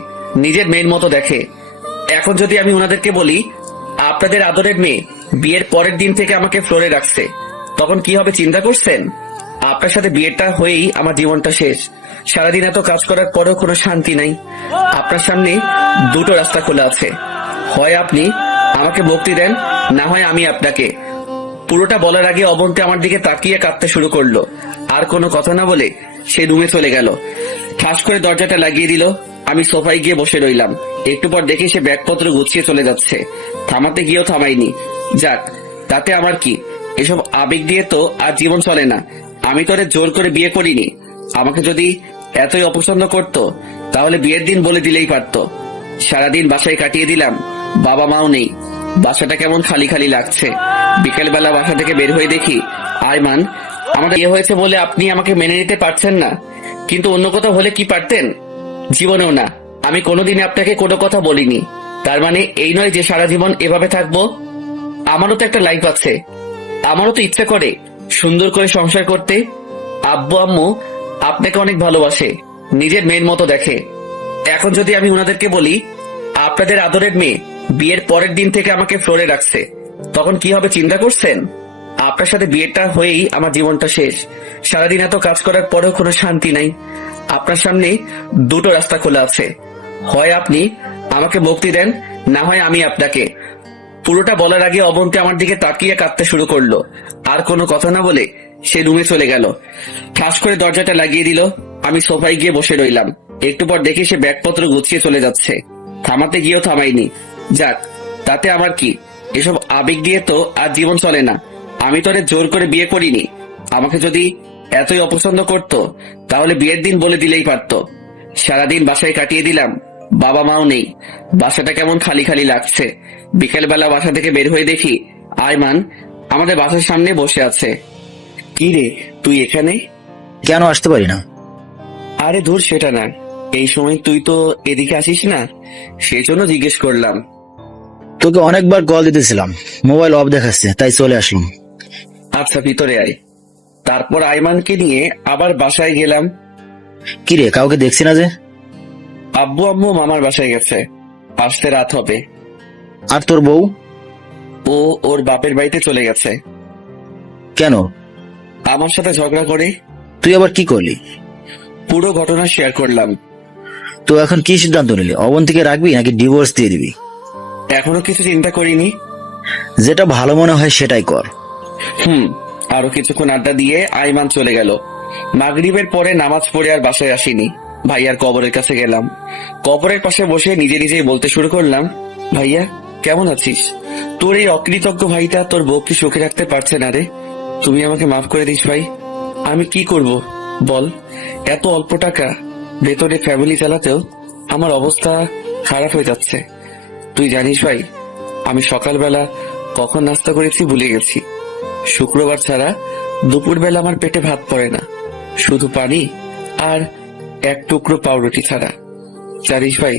নিজের মেয়ের মতো দেখে। এখন যদি আমি ওনাদেরকে বলি আপনাদের আদরের মেয়ে বিয়ের পরের দিন থেকে আমাকে ফ্লোরে রাখছে, তখন কি হবে চিন্তা করছেন? আপনার সাথে বিয়েটা হয়েই আমার জীবনটা শেষ। সারাদিন এত কাজ করার পরেও কোনো শান্তি নাই। আপনার সামনে দুটো রাস্তা খোলা আছে, হয় আপনি আমাকে মুক্তি দেন, না হয় আমি আপনাকে। পুরোটা বলার আগে অবন্তী আমার দিকে তাকিয়ে কাঁদতে শুরু করলো। আর কোনো কথা না বলে সে রুমে চলে গেল। ঠাস করে দরজাটা লাগিয়ে দিল। আমি সোফায় গিয়ে বসে রইলাম। একটু পর দেখি সে ব্যাগপত্র গুছিয়ে চলে যাচ্ছে। থামাতে গিয়েও থামাইনি। যাক, তাতে আমার কি? এসব আবেগ দিয়ে তো আর জীবন চলে না। আমি তো ওরে জোর করে বিয়ে করিনি। আমাকে যদি এতই অপছন্দ করতো তাহলে বিয়ের দিন বলে দিলেই পারতো। সারাদিন বাসায় কাটিয়ে দিলাম, বাবা মাও নেই। বাসাটা কেমন খালি খালি লাগছে। বিকেলবেলা বাসা থেকে বের হয়ে দেখি আয়মান, আমার বিয়ে হয়েছে বলে আপনি আমাকে মেনে নিতে পারছেন না, কিন্তু অন্য কোথাও হলে কি পারতেন? জীবনেও না। আমি কোনোদিনই আপনাকে কোনো কথা বলিনি। তার মানে এই নয় যে সারা জীবন এভাবে থাকবো। আমারও তো একটা লাইফ আছে, আমারও তো ইচ্ছা করে সুন্দর করে সংসার করতে। আব্বু আম্মু আপনাকে অনেক ভালোবাসে, নিজের মেয়ের মতো দেখে। এখন যদি আমি ওনাদেরকে বলি আপনাদের আদরের মেয়ে বিয়ের পরের দিন থেকে আমাকে ফ্লোরে রাখছে, তখন কি হবে চিন্তা করছেন? আপনার সাথে বিয়েটা হয়েই আমার জীবনটা শেষ। সারাদিন এত কাজ করার পরেও কোনো শান্তি নাই। আপনার সামনে দুটো রাস্তা খোলা আছে, হয় আপনি আমাকে মুক্তি দেন, না হয় আমি আপনাকে। পুরোটা বলার আগে অবন্তী আমার দিকে তাকিয়ে কাঁদতে শুরু করলো। আর কোনো কথা না বলে সে রুমে চলে গেল। ঠাস করে দরজাটা লাগিয়ে দিল। আমি সোফায় গিয়ে বসে রইলাম। একটু পর দেখি সে ব্যাগপত্র গুছিয়ে চলে যাচ্ছে। থামাতে গিয়েও থামাইনি। যাক, তাতে আমার কি? এসব আবেগ দিয়ে তো আর জীবন চলে না। আমি তো ওরে জোর করে বিয়ে করিনি। আমাকে যদি এতই অপছন্দ করতো তাহলে বিয়ের দিন বলে দিলেই পারতো। সারাদিন বাসায় কাটিয়ে দিলাম, বাবা মাও নেই। বাসাটা কেমন খালি খালি লাগছে। বিকেলবেলা বাসা থেকে বের হয়ে দেখি আয়মান আমাদের বাসার সামনে বসে আছে। কি রে, তুই এখানে? কেন আসতে পারি না? আরে ধুর, সেটা না। এই সময় তুই তো এদিকে আসিস না, সেই জন্য জিজ্ঞেস করলাম। তোকে অনেকবার কল দিতেছিলাম, মোবাইল অফ দেখাচ্ছে, তাই চলে আসলাম। আচ্ছা, ভিতরে আয়। তারপর আয়মানকে নিয়ে আবার বাসায় গেলাম। কি রে, কাউকে দেখছি না যে? আব্বু আম্মু মামার বাসায় গেছে, আসতে রাত হবে। আর তোর বউ? ও ওর বাপের বাড়িতে চলে গেছে। কেন? আমার সাথে ঝগড়া করে। তুই আবার কি করলি? পুরো ঘটনা শেয়ার করলাম। তো এখন কি সিদ্ধান্ত নিলি? অবন্তীকে রাখবি নাকি ডিভোর্স দিয়ে দিবি? এখনো কিছু চিন্তা করিনি। যেটা ভালো মনে হয় সেটাই কর। আরো কিছুক্ষণ আড্ডা দিয়ে আইমান চলে গেল। মাগরিবের পরে নামাজ পড়ে আর বাসায় আসিনি। ভাইয়ার কবরের কাছে গেলাম। কবরের পাশে বসে নিজে নিজেই বলতে শুরু করলাম, ভাইয়া কেমন আছিস? তোর এই অকৃতজ্ঞ ভাইটা তোর বউকে সুখে রাখতে পারছে না রে। তুমি আমাকে মাফ করে দিস ভাই। আমি কি করব বল? এত অল্প টাকা, ভেতরে ফ্যামিলি চালাতেও আমার অবস্থা খারাপ হয়ে যাচ্ছে। তুই জানিস ভাই, আমি সকালবেলা কখন নাস্তা করেছি ভুলে গেছি। শুক্রবার ছাড়া দুপুরবেলা আমার পেটে ভাত পড়ে না, শুধু পানি আর এক টুকরো পাউরুটি ছাড়া। জানিস ভাই,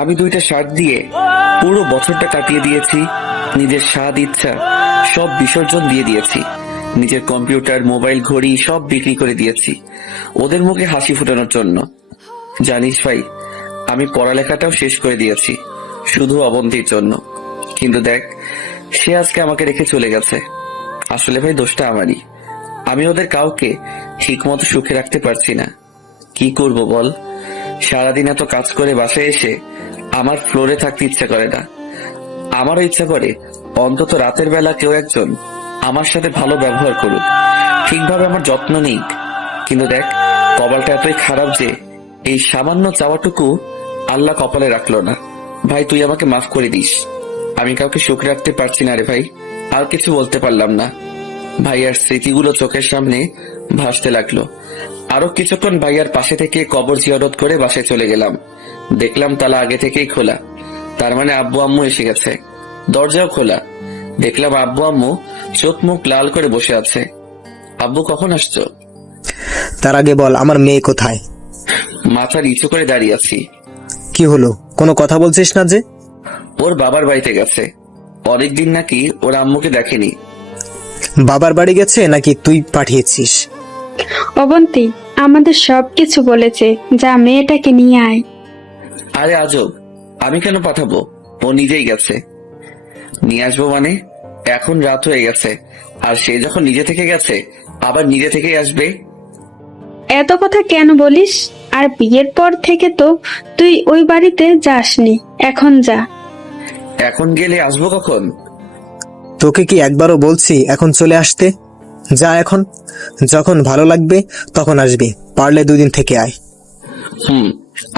আমি 2টা শার্ট দিয়ে পুরো বছরটা কাটিয়ে দিয়েছি। নিজের স্বাদ ইচ্ছা সব বিসর্জন দিয়ে দিয়েছি। নিজের কম্পিউটার, মোবাইল, ঘড়ি সব বিক্রি করে দিয়েছি ওদের মুখে হাসি ফোটানোর জন্য। জানিস ভাই, আমি পড়ালেখাটাও শেষ করে দিয়েছি শুধু অবন্তীর জন্য। কিন্তু দেখ, সে আজকে আমাকে রেখে চলে গেছে। আসলে ভাই দোষটা আমারই। আমি ওদের কাউকে ঠিক মতো সুখে রাখতে পারছি না। কি করব বল? সারাদিন এত কাজ করে বাসায় এসে আমার ফ্লোরে থাকতে ইচ্ছা করে না। আমারও ইচ্ছা করে অন্তত রাতের বেলা কেউ একজন আমার সাথে ভালো ব্যবহার করুক, ঠিকভাবে আমার যত্ন নিক। কিন্তু দেখ, কপালটা এতই খারাপ যে এই সামান্য চাওয়াটুকু আল্লাহ কপালে রাখলো না। ভাই তুই আমাকে মাফ করে দিস। আমি কাউকে সুখে রাখতে পারছি না রে ভাই। আর কিছু বলতে পারলাম না। ভাইয়ার স্মৃতিগুলো চোখের সামনে ভাসতে লাগলো। আরো কিছুক্ষণ ভাইয়ার পাশে থেকে কবর জিয়ারত করে বাসায় চলে গেলাম। দেখলাম তালা আগে থেকেই খোলা, তার মানে আব্বু আম্মু এসে গেছে। দরজাও খোলা। দেখলাম আব্বু আম্মু চোখ মুখ লাল করে বসে আছে। আব্বু কখন আসছো? তার আগে বল, আমার মেয়ে কোথায়? মাথা নিচু করে দাঁড়িয়ে আছি। কি হলো, কোনো কথা বলছিস না যে? ওর বাবার বাড়িতে গেছে। অনেকদিন নাকি ওর আম্মুকে দেখেনি। বাবার বাড়ি গেছে নাকি তুই পাঠিয়েছিস? অবন্তী আমাদের সবকিছু বলেছে, যা মেয়েটাকে নিয়ে আয়। আরে আজব, আমি কেন পাঠাবো? ও নিজেই গেছে। নিয়ে আসবো মানে? এখন রাত হয়ে গেছে, আর সে যখন নিজে থেকে গেছে আবার নিজে থেকেই আসবে। এত কথা কেন বলিস? আর বিয়ের পর থেকে তো তুই ওই বাড়িতে যাসনি, এখন যা। এখন গেলে আসবো কখন? তোকে কি একবারও বলছি এখন চলে আসতে? যা এখন, যখন ভালো লাগবে তখন আসবি, পারলে 2 দিন থেকে আয়।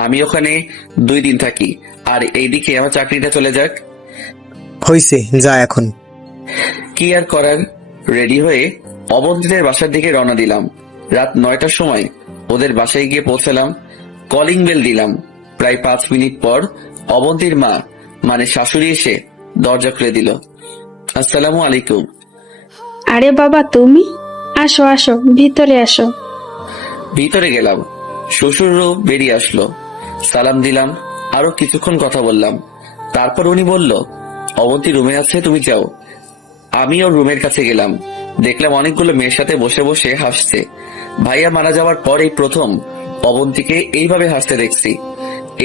আমি ওখানে 2 দিন থাকি, আর এইদিকে আমার চাকরিটা চলে যাক। হইছে, যা এখন। কি আর করার। রেডি হয়ে অবন্তীদের বাসার দিকে রওনা দিলাম। রাত 9টার সময় ওদের বাসায় গিয়ে পৌঁছালাম। কলিং বেল দিলাম। প্রায় 5 মিনিট পর অবন্তীর মা মানে শাশুড়ি এসে দরজা খুলে দিল। আসসালামু আলাইকুম। আরে বাবা তুমি, আসো আসো, ভিতরে আসো। ভিতরে গেলাম। শ্বশুরও বেরিয়ে আসলো। সালাম দিলাম, আরো কিছুক্ষণ কথা বললাম। তারপর উনি বলল, অবন্তী রুমে আছে, তুমি যাও। আমি ওর রুমের কাছে গেলাম। দেখলাম অনেকগুলো মেয়ের সাথে বসে বসে হাসছে। ভাইয়া মারা যাওয়ার পর এই প্রথম অবন্তীকে এইভাবে হাসতে দেখছি।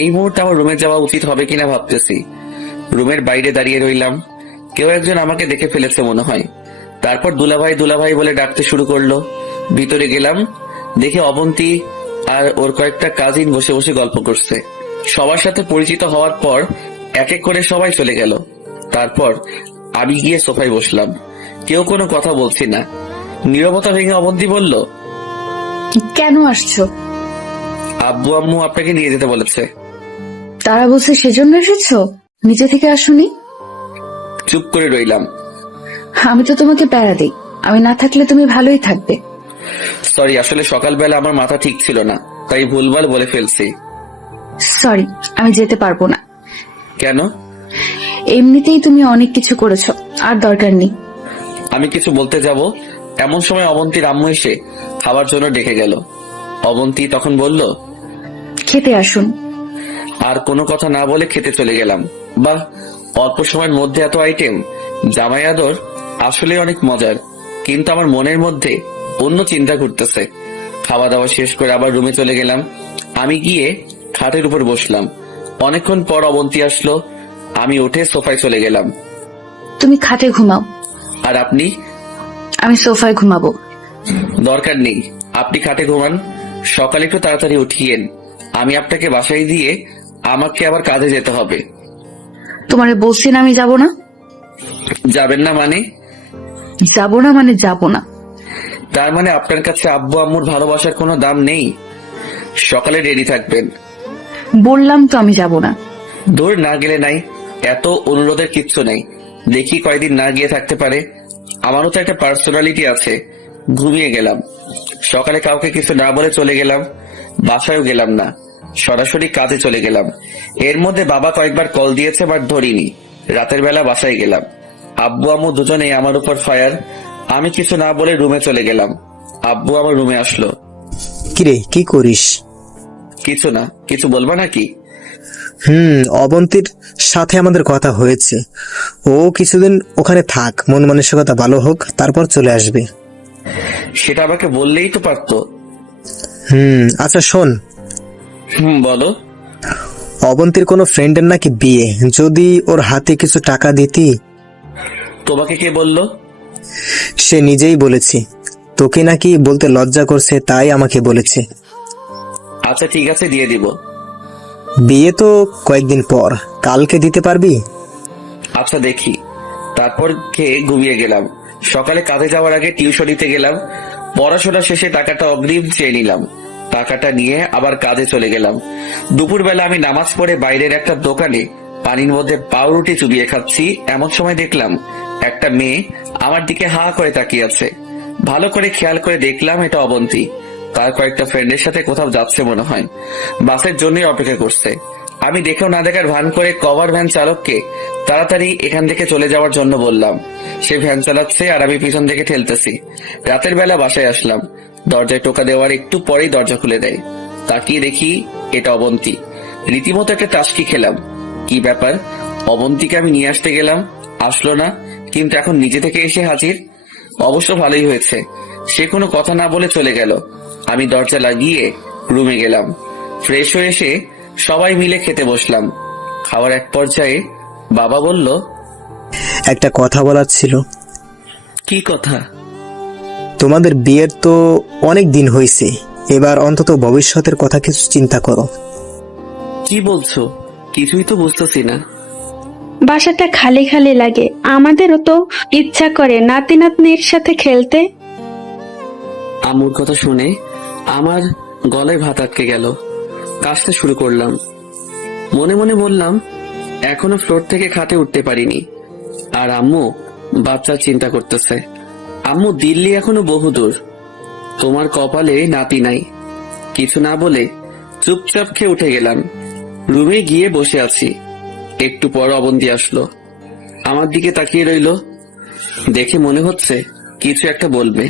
এই মুহূর্তে আমার রুমে যাওয়া উচিত হবে কিনা ভাবতেছি। রুমের বাইরে দাঁড়িয়ে রইলাম। কেউ একজন আমাকে দেখে ফেলেছে মনে হয়। তারপর দুলাভাই দুলাভাই বলে ডাকতে শুরু করলো। ভিতরে গেলাম, দেখে অবন্তী আর ওর কয়েকটা কাজিন বসে বসে গল্প করছে। সবার সাথে পরিচিত হওয়ার পর এক এক করে সবাই চলে গেল। তারপর আমি গিয়ে সোফায় বসলাম। কেউ কোনো কথা বলছি না। নীরবতা ভেঙে অবন্তী বলল, কেন আসছো? আব্বু আম্মু আপনাকে নিয়ে যেতে বলেছে। তারা বলছে সেজন্য এসেছো, নিজে থেকে আসোনি? চুপ করে রইলাম। আমি তো তোমাকে প্যারা দিই, আমি না থাকলে তুমি ভালোই থাকবে। সরি, আসলে সকালবেলা আমার মাথা ঠিক ছিল না, তাই ভুলভাল বলে ফেলছি। সরি, আমি যেতে পারবো না। কেন? এমনিতেই তুমি অনেক কিছু করেছো, আর দরকার নেই। আমি কিছু বলতে যাব, এমন সময় অবন্তীর আম্মু এসে খাবার জন্য ডেকে গেল। অবন্তী তখন বলল, খেতে আসুন। আর কোনো কথা না বলে খেতে চলে গেলাম। বাহ, অল্প সময়ের মধ্যে এত আইটেম। জামাই আদর আসলে অনেক মজার, কিন্তু আমার মনের মধ্যে অন্য চিন্তা ঘুরতেছে। খাওয়া দাওয়া শেষ করে আবার রুমে চলে গেলাম। আমি গিয়ে খাটের উপর বসলাম। অনেকক্ষণ পর অবন্তী আসলো। আমি উঠে সোফায় চলে গেলাম। তুমি খাটে ঘুমাও, আর আপনি? আমি সোফায় ঘুমাবো। দরকার নেই, আপনি খাটে ঘুমান। সকালে একটু তাড়াতাড়ি উঠিয়েন। আমি আপনাকে বাসায় দিয়ে আমাকে আবার কাজে যেতে হবে। তোমারে বলছি না আমি যাব না। যাবেন না মানে? যাব না মানে যাব না। তার মানে আপনার কাছে আব্বু আম্মুর ভালোবাসার কোনো দাম নেই? সকালে রেডি থাকবেন। বললাম তো আমি যাব না। দূর না গেলে নাই, এত অনুরোধের কিচ্ছু নেই। দেখি কয়দিন না গিয়ে থাকতে পারে। আমারও তো একটা পার্সোনালিটি আছে। ঘুমিয়ে গেলাম। সকালে কাউকে কিছু না বলে চলে গেলাম। বাসায়ও গেলাম না, সরাসরি কাজে চলে গেলাম। এর মধ্যে বাবা কয়েকবার কল দিয়েছে, বাট ধরিনি। রাতের বেলা বাসায় গেলাম, আব্বু আম্মু দুজনেই আমার উপর ফায়ার। আমি কিছু না বলে রুমে চলে গেলাম। আব্বু আমার রুমে আসলো। কিরে, কি করিস? কিছু না, কিছু বলবা নাকি? অবন্তীর সাথে আমাদের কথা হয়েছে। ও কিছুদিন ওখানে থাক, মন মানসিকতা ভালো হোক, তারপর চলে আসবে। সেটা আমাকে বললেই তো পারতো। আচ্ছা শোন, বলো। অবন্তীর কোনো ফ্রেন্ডের নাকি বিয়ে, যদি ওর হাতে কিছু টাকা দিতি। তোমাকে কে বললো? সে নিজেই বলেছে, তোকে নাকি বলতে লজ্জা করছে, তাই আমাকে বলেছে। আচ্ছা ঠিক আছে, দিয়ে দিব। বিয়ে তো কয়েকদিন পর, কালকে দিতে পারবি? আচ্ছা দেখি। তারপর খেয়ে ঘুমিয়ে গেলাম। সকালে কাজে যাওয়ার আগে টিউশনিতে গেলাম। পড়াশোনা শেষে টাকাটা অগ্রিম চেয়ে নিলাম। টাকাটা নিয়ে আবার কাজে চলে গেলাম। দুপুরবেলা আমি নামাজ পড়ে বাইরের একটা দোকানে পানির মধ্যে পাউরুটি চুবিয়ে খাচ্ছি, এমন সময় দেখলাম একটা মেয়ে আমার দিকে হা করে তাকিয়ে আছে। ভালো করে খেয়াল করে দেখলাম এটা অবন্তী। তার কয়েকটা ফ্রেন্ডের সাথে কোথাও যাচ্ছে মনে হয়, বাসের জন্যই অপেক্ষা করছে। আমি দেখেও না দেখার ভান করে কভার ভ্যান চালককে তাড়াতাড়ি এখান থেকে চলে যাওয়ার জন্য বললাম। সে ভ্যান চালাচ্ছে আর আমি পিছন থেকে ঠেলতেছি। রাতের বেলা বাসায় আসলাম, দরজায় টোকা দেওয়ার একটু পরেই দরজা খুলে দেয়। তাকিয়ে দেখি এটা অবন্তী। রীতিমতো একটা টাস্কি খেলাম। কি ব্যাপার, অবন্তীকে আমি নিয়ে আসতে গেলাম, আসলো না, কিন্তু এখন নিজে থেকে এসে হাজির। অবশ্য ভালোই হয়েছে, সে কোনো কথা না বলে চলে গেল। আমি দরজা লাগিয়ে রুমে গেলাম। ফ্রেশ হয়ে এসে সবাই মিলে খেতে বসলাম। খাওয়ার এক পর্যায়ে বাবা বলল, একটা কথা বলার ছিল। কি কথা? তোমাদের বিয়ের তো অনেক দিন হয়েছে, এবার অন্তত ভবিষ্যতের কথা কিছু চিন্তা করো। কি বলছো? কিছুই তো বুঝতেছি না। বাসাটা খালি খালি লাগে, আমাদেরও তো ইচ্ছা করে নাতি নাতনির সাথে খেলতে। আম্মুর কথা শুনে আমার গলায় ভাত আটকে গেল। কাশতে শুরু করলাম। মনে মনে বললাম, এখনো ফ্লোর থেকে খাটে উঠতে পারিনি, আর আম্মু বাচ্চার চিন্তা করতেছে। আম্মু, দিল্লি এখনো বহুদূর, তোমার কপালে নাতি নাই। কিছু না বলে চুপচাপ খেয়ে উঠে গেলাম। রুমে গিয়ে বসে আছি। একটু পর অবন্তী আসলো, আমার দিকে তাকিয়ে রইল। দেখে মনে হচ্ছে কিছু একটা বলবে।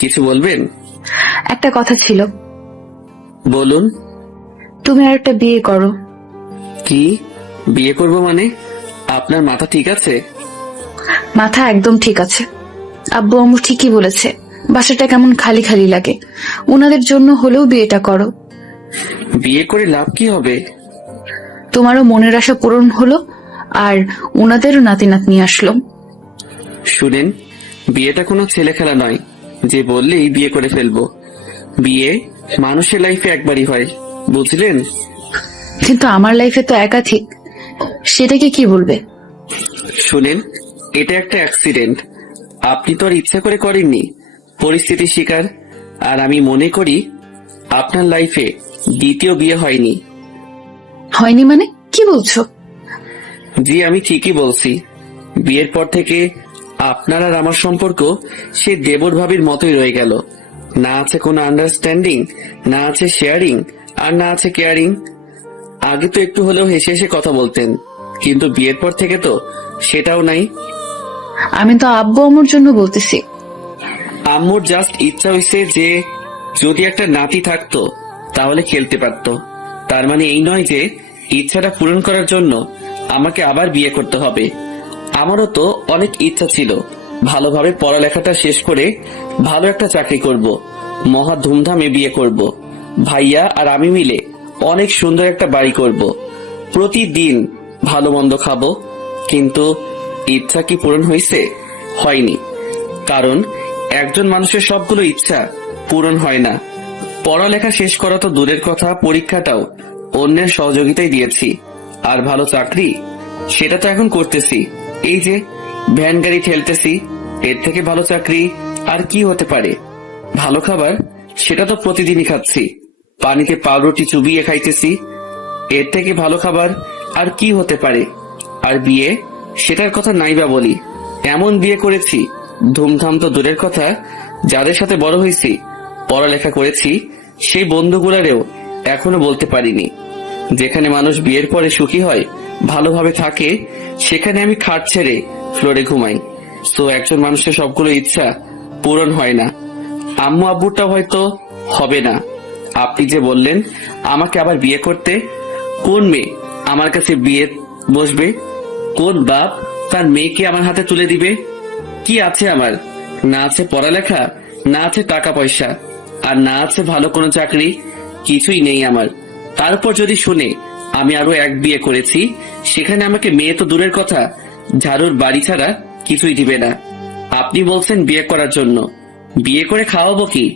কিছু বলবেন? একটা কথা ছিল। বলুন। তুমি আর একটা বিয়ে করো। কি বিয়ে করব মানে? আপনার মাথা ঠিক আছে? মাথা একদম ঠিক আছে। আব্বু আম্মু ঠিকই বলেছে, বাসাটা কেমন খালি খালি লাগে। ওনাদের জন্য হলেও বিয়েটা করো। বিয়ে করে লাভ কি হবে? তোমারও মনের আশা পূরণ হলো, আর ওনাদেরও নাতি নাতনি আসলো। শুনেন, বিয়েটা কোনো ছেলে খেলা নয় যে বললেই বিয়ে করে ফেলবো। বিয়ে মানুষের লাইফে একবারই হয়, বুঝলেন? কিন্তু আমার লাইফে তো একাধিক, সেটাকে কি বলবে? শুনেন, এটা একটা অ্যাক্সিডেন্ট। আপনি তো আর ইচ্ছা করে করেননি, পরিস্থিতির শিকার। আর আমি মনে করি আপনার লাইফে দ্বিতীয় বিয়ে হয়নি। হয়নি মানে কি বলছো? জি, আমি ঠিকই বলছি। বিয়ের পর থেকে আপনার আর আমার সম্পর্ক সে দেবর ভাবির মতোই রয়ে গেল। না আছে কোনো আন্ডারস্ট্যান্ডিং, না আছে শেয়ারিং, আর না আছে কেয়ারিং। আগে তো একটু হলেও হেসে হেসে কথা বলতেন, কিন্তু বিয়ের পর থেকে তো সেটাও নাই। আমি তো আব্বু আম্মুর জন্য বলতেছি। আম্মুর জাস্ট ইচ্ছা হয়েছে যে যদি একটা নাতি থাকতো তাহলে খেলতে পারতো। তার মানে এই নয় যে ইচ্ছাটা পূরণ করার জন্য আমাকে আবার বিয়ে করতে হবে। আমারও তো অনেক ইচ্ছা ছিল, ভালোভাবে পড়ালেখাটা শেষ করে ভালো একটা চাকরি করব, মহা ধুমধামে বিয়ে করব, ভাইয়া আর আমি মিলে অনেক সুন্দর একটা বাড়ি করব, প্রতিদিন ভালো মন্দ খাবো। কিন্তু ইচ্ছা কি পূরণ হয়েছে? হয়নি। কারণ একজন মানুষের সবগুলো ইচ্ছা পূরণ হয় না। পড়ালেখা শেষ করা তো দূরের কথা, পরীক্ষাটাও অন্যের সহযোগিতায় দিয়েছি। আর ভালো চাকরি, সেটা তো এখন করতেছি। এই যে ভ্যান গাড়ি ঠেলতেছি, এর থেকে ভালো চাকরি আর কি হতে পারে? ভালো খাবার, সেটা তো প্রতিদিনই খাচ্ছি, পানিতে পাউরুটি চুবিয়ে খাইতেছি, এর থেকে ভালো খাবার আর কি হতে পারে? আর বিয়ে, সেটার কথা নাইবা বলি, এমন বিয়ে করেছি, ধুমধাম তো দূরের কথা, যাদের সাথে বড় হয়েছি, পড়ালেখা করেছি, সেই বন্ধুগুলারেও এখনো বলতে পারিনি। যেখানে মানুষ বিয়ের পরে সুখী হয়, ভালোভাবে থাকে, সেখানে আমি খাট ছেড়ে ফ্লোরে ঘুমাই। তো একজন মানুষের সবগুলো ইচ্ছা পূরণ হয় না। আম্মু আব্বুরটা হয়তো হবে না। আপনি যে বললেন আমাকে আবার বিয়ে করতে, কোন মেয়ে আমার কাছে বিয়ে বসবে? কোন বাপ তার মেয়েকে আমার হাতে তুলে দিবে? কি আছে আমার? না আছে পড়ালেখা, না আছে টাকা পয়সা, আর না আছে ভালো কোনো চাকরি। কিছুই নেই আমার। তারপর যদি শুনে আমি আরো এক বিয়ে করেছি, সেখানে আমাকে মেয়ে তো দূরের কথা, ঝাড়ুর বাড়ি ছাড়া কিছুই দিবে না। আপনি বলছেন বিয়ে করার জন্য। বিয়ে করে খাওয়াবো কি?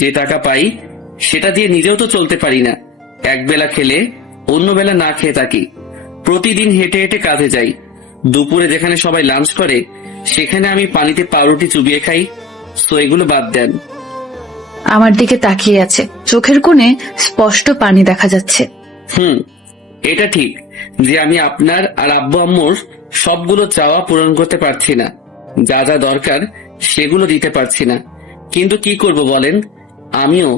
যে টাকা পাই সেটা দিয়ে নিজেও তো চলতে পারি না। এক বেলা খেলে অন্য বেলা না খেয়ে থাকি। প্রতিদিন হেঁটে হেঁটে কাজে যাই। দুপুরে যেখানে সবাই লাঞ্চ করে, সেখানে আমি পানিতে পাউরুটি চুবিয়ে খাই। তো এগুলো বাদ দেন। আমার দিকে তাকিয়ে আছে, চোখের কোণে স্পষ্ট পানি দেখা যাচ্ছে। এটা ঠিক যে আমি আপনার আর আব্বু আম্মুর সবগুলো চাওয়া পূরণ করতে পারছি না। যা যা দরকার সেগুলো দিতে পারছি না। কিন্তু কি করব বলেন? আমিও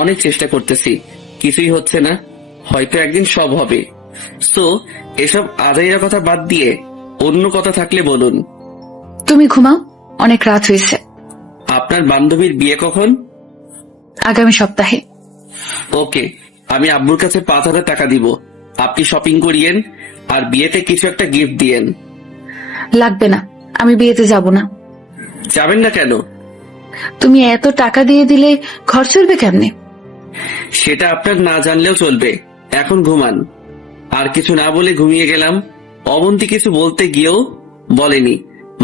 অনেক চেষ্টা করতেছি, কিছুই হচ্ছে না। হয়তো একদিন সব হবে। তো এসব আদাইরা কথা বাদ দিয়ে অন্য কথা থাকলে বলুন। তুমি ঘুমাও, অনেক রাত হয়েছে। আপনার বান্ধবীর বিয়ে কখন? আগামী সপ্তাহে। ওকে, আমি আব্বুর কাছে 5,000 টাকা দিব। আপনি শপিং করিয়েন আর বিয়েতে কিছু একটা গিফট দিয়েন। লাগবে না, আমি বিয়েতে যাব না। যাবেন না কেন? তুমি এত টাকা দিয়ে দিলে ঘর চলবে কেমনে? সেটা আপনার না জানলেও চলবে। এখন ঘুমান। আর কিছু না বলে ঘুমিয়ে গেলাম। অবন্তী কিছু বলতে গিয়েও বলেনি।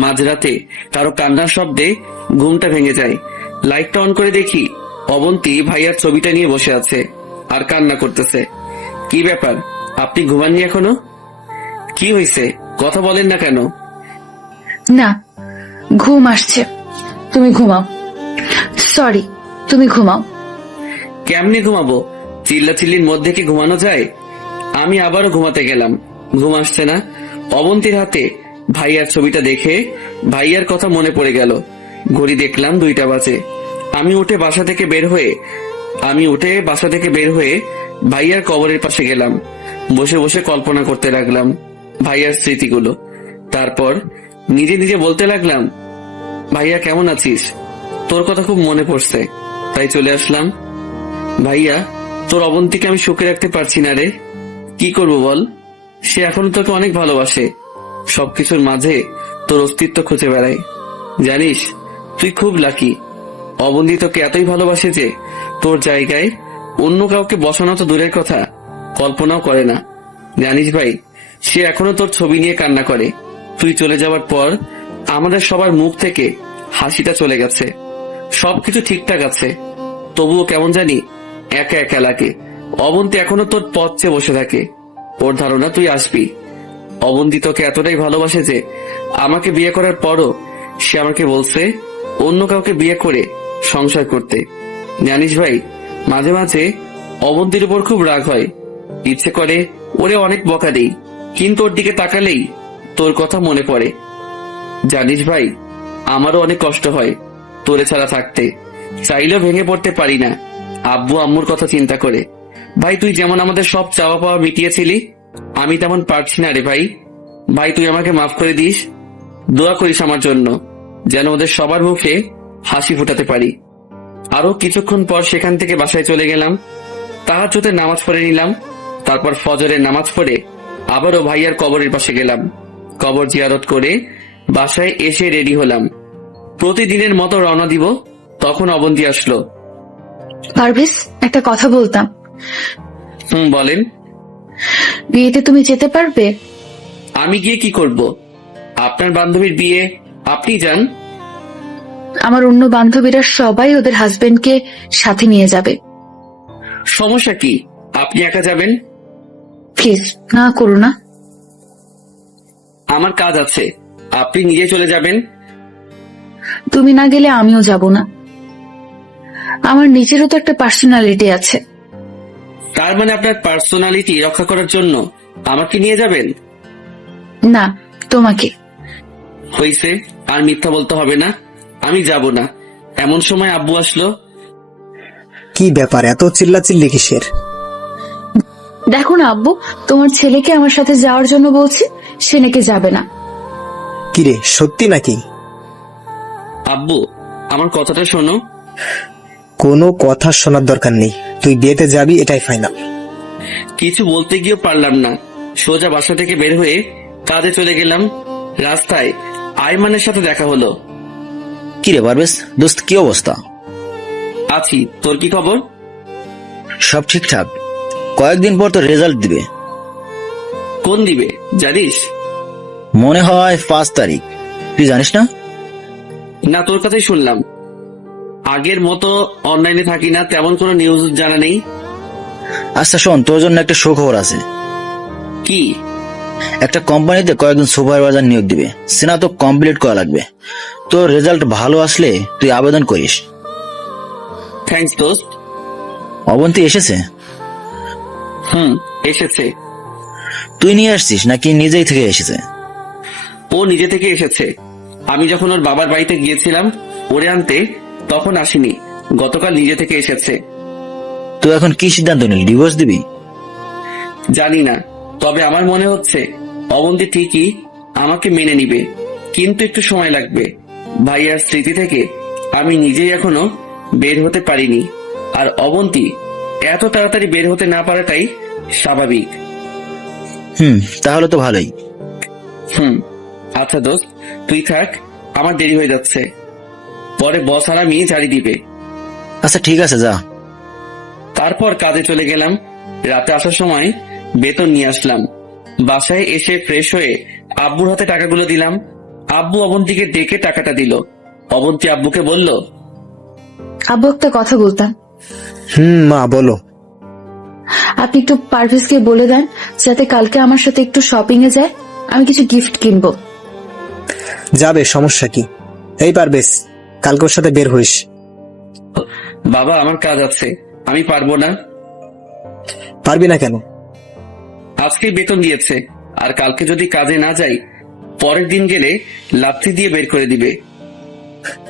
মাঝরাতে কারো কান্নার শব্দে ঘুমটা ভেঙে যায়। লাইটটা অন করে দেখি অবন্তী ভাইয়ার ছবিটা নিয়ে বসে আছে আর কান্না করতেছে। কি ব্যাপার, আপনি ঘুমাননি এখনো? কি হয়েছে, কথা বলেন না কেন? না, ঘুম আসছে। তুমি ঘুমাও। সরি, তুমি ঘুমাও। কেমনে ঘুমাবো? চিল্লাচিল্লির মধ্যে কি ঘুমানো যায়? আমি আবারও ঘুমাতে গেলাম। ঘুম আসছে না। অবন্তীর হাতে ভাইয়ার ছবিটা দেখে ভাইয়ার কথা মনে পড়ে গেল। ঘড়ি দেখলাম 2টা বাজে। আমি উঠে বাসা থেকে বের হয়ে ভাইয়ার কবরের পাশে গেলাম। বসে বসে কল্পনা করতে লাগলাম ভাইয়ার স্মৃতিগুলো। তারপর নিজে নিজে বলতে লাগলাম, ভাইয়া কেমন আছিস? তোর কথা খুব মনে পড়ছে, তাই চলে আসলাম। ভাইয়া, তোর অবন্তীকে আমি সুখে রাখতে পারছি না রে। কি করব বল? সে এখনো তোকে অনেক ভালোবাসে। সবকিছুর মাঝে তোর অস্তিত্ব খুঁজে বেড়ায়। জানিস, তুই খুব লাকি। অবন্তী তোকে এতই ভালোবাসে যে তোর জায়গায় অন্য কাউকে বসানো তো দূরের কথা, কল্পনাও করে না। জানিস ভাই, সে এখনো তোর ছবি নিয়ে কান্না করে। তুই চলে যাওয়ার পর আমাদের সবার মুখ থেকে হাসিটা চলে গেছে। সবকিছু ঠিকঠাক আছে, তবুও কেমন জানি একা একা লাগে। অবন্তী এখনো তোর পথ চেয়ে বসে থাকে। ওর ধারণা তুই আসবি। অবন্তী তোকে এতটাই ভালোবাসে যে আমাকে বিয়ে করার পরও সে আমাকে বলছে অন্য কাউকে বিয়ে করে সংসার করতে। জানিস ভাই, মাঝে মাঝে অবন্তীর উপর খুব রাগ হয়। ইচ্ছে করে ওরে অনেক বকা দেই, কিন্তু ওর দিকে তাকালেই তোর কথা মনে পড়ে। জানিস ভাই, আমারও অনেক কষ্ট হয় তোরে ছাড়া থাকতে। চাইলেও ভেঙে পড়তে পারি না আব্বু আম্মুর কথা চিন্তা করে। ভাই, তুই যেমন আমাদের সব চাওয়া পাওয়া মিটিয়েছিলি, আমি তেমন পারছি না রে ভাই। ভাই, তুই আমাকে মাফ করে দিস। দোয়া করিস আমার জন্য, যেন ওদের সবার মুখে হাসি ফোটাতে পারি। আরো কিছুক্ষণ পর সেখান থেকে বাসায় চলে গেলাম। তাহাজ্জুদের নামাজ পড়ে নিলাম। তারপর ফজরের নামাজ পড়ে আবারও ভাইয়ার কবরের পাশে গেলাম। কবর জিয়ারত করে বাসায় এসে রেডি হলাম। প্রতিদিনের মতো রওনা দিব। তখন অবন্তী আসলো। পারভেজ, একটা কথা বলতাম। বলেন। বিয়েতে তুমি যেতে পারবে? আমি গিয়ে কি করব? আপনার বান্ধবীর বিয়ে, আপনি যান। আমার অন্য বান্ধবীরা সবাই ওদের হাজবেন্ডকে সাথে নিয়ে যাবে। সমস্যা কি? আপনি একা যাবেন? প্লিজ না করো না। আমার কাজ আছে, আপনি নিজে চলে যাবেন। তুমি না গেলে আমিও যাব না। আমার নিজেরও তো একটা পার্সোনালিটি আছে। তার মানে আপনার পার্সোনালিটি রক্ষা করার জন্য আমাকে নিয়ে যাবেন? না, তোমাকে। হইছে, আর মিথ্যা বলতে হবে না। আমি যাব না। এমন সময় আব্বু আসলো। কি ব্যাপার, এত চিল্লাচিল্লি কিসের? দেখো না আব্বু, তোমার ছেলেকে আমার সাথে যাওয়ার জন্য বলছে, সে নাকি যাবে না। কিরে, সত্যি নাকি? আব্বু, আমার কথাটা শোনো। কোনো কথা শোনার দরকার নেই, তুই বিয়েতে যাবি, এটাই ফাইনাল। কিছু বলতে গিয়েও পারলাম না, সোজা বাসা থেকে বের হয়ে কাজে চলে গেলাম। রাস্তায় আইমানের সাথে দেখা হলো। কি রে পারভেজ, দোস্ত কি অবস্থা? আছি, তোর কি খবর? সব ঠিকঠাক। কয়েকদিন পর তো রেজাল্ট দিবে। কোন দিবে জানিস? মনে হয় 5 তারিখ। তুই জানিস না? না, তোর কাছেই শুনলাম। আগের মতো অনলাইনে থাকি না, তেমন কোনো নিউজ জানা নেই। আচ্ছা শোন, তোর জন্য একটা সুখবর আছে। কি? একটা কোম্পানিতে কয়েকজন সুপারভাইজার নিয়োগ দিবে, স্নাতক কমপ্লিট করা লাগবে। তোর রেজাল্ট ভালো আসলে তুই আবেদন করিস। থ্যাঙ্কস দোস্ত। অবন্তী এসেছে? এসেছে। তুই নিয়ে আসছিস নাকি নিজেই থেকে এসেছে? ও নিজে থেকে এসেছে। আমি যখন ওর বাবার বাড়িতে গিয়েছিলাম ওরে আনতে, তখন আসিনি। গতকাল নিজে থেকে এসেছে। তুই এখন কি সিদ্ধান্ত নিলি, ডিভোর্স দিবি? জানি না, তবে আমার মনে হচ্ছে অবন্তী ঠিকই আমাকে মেনে নিবে, কিন্তু একটু সময় লাগবে। ভাইয়ার স্মৃতি থেকে আমি নিজেই এখনো বের হতে পারিনি, আর অবন্তী এত তাড়াতাড়ি বের হতে না পারাটাই স্বাভাবিক। তাহলে তো ভালোই। আচ্ছা দোস্ত, তুই থাক, আমার দেরি হয়ে যাচ্ছে। পরে বস আর আমি ঝাড়ি দিবে। আচ্ছা ঠিক আছে, যা। তারপর কাজে চলে গেলাম। রাতে আসার সময় বেতন নিয়ে আসলাম। বাসায় এসে ফ্রেশ হয়ে আব্বুর হাতে টাকাগুলো দিলাম। আব্বু অবন্তীকে ডেকে টাকাটা দিল। অবন্তী আব্বুকে বলল, আব্বু, একটা কথা বলতাম। মা বলো। আপনি একটু পারভেজকে বলে দেন যাতে কালকে আমার সাথে একটু শপিং এ যায়, আমি কিছু গিফট কিনবো। যাবে, সমস্যা কি? এই পারবেশ, কালকে ওর সাথে বের হইস। বাবা আমার কাজ আছে, আমি পারবো না। পারবি না কেন? আজকেই বেতন দিয়েছে, আর কালকে যদি কাজে না যাই, পরের দিন গেলে লাথি দিয়ে বের করে দিবে।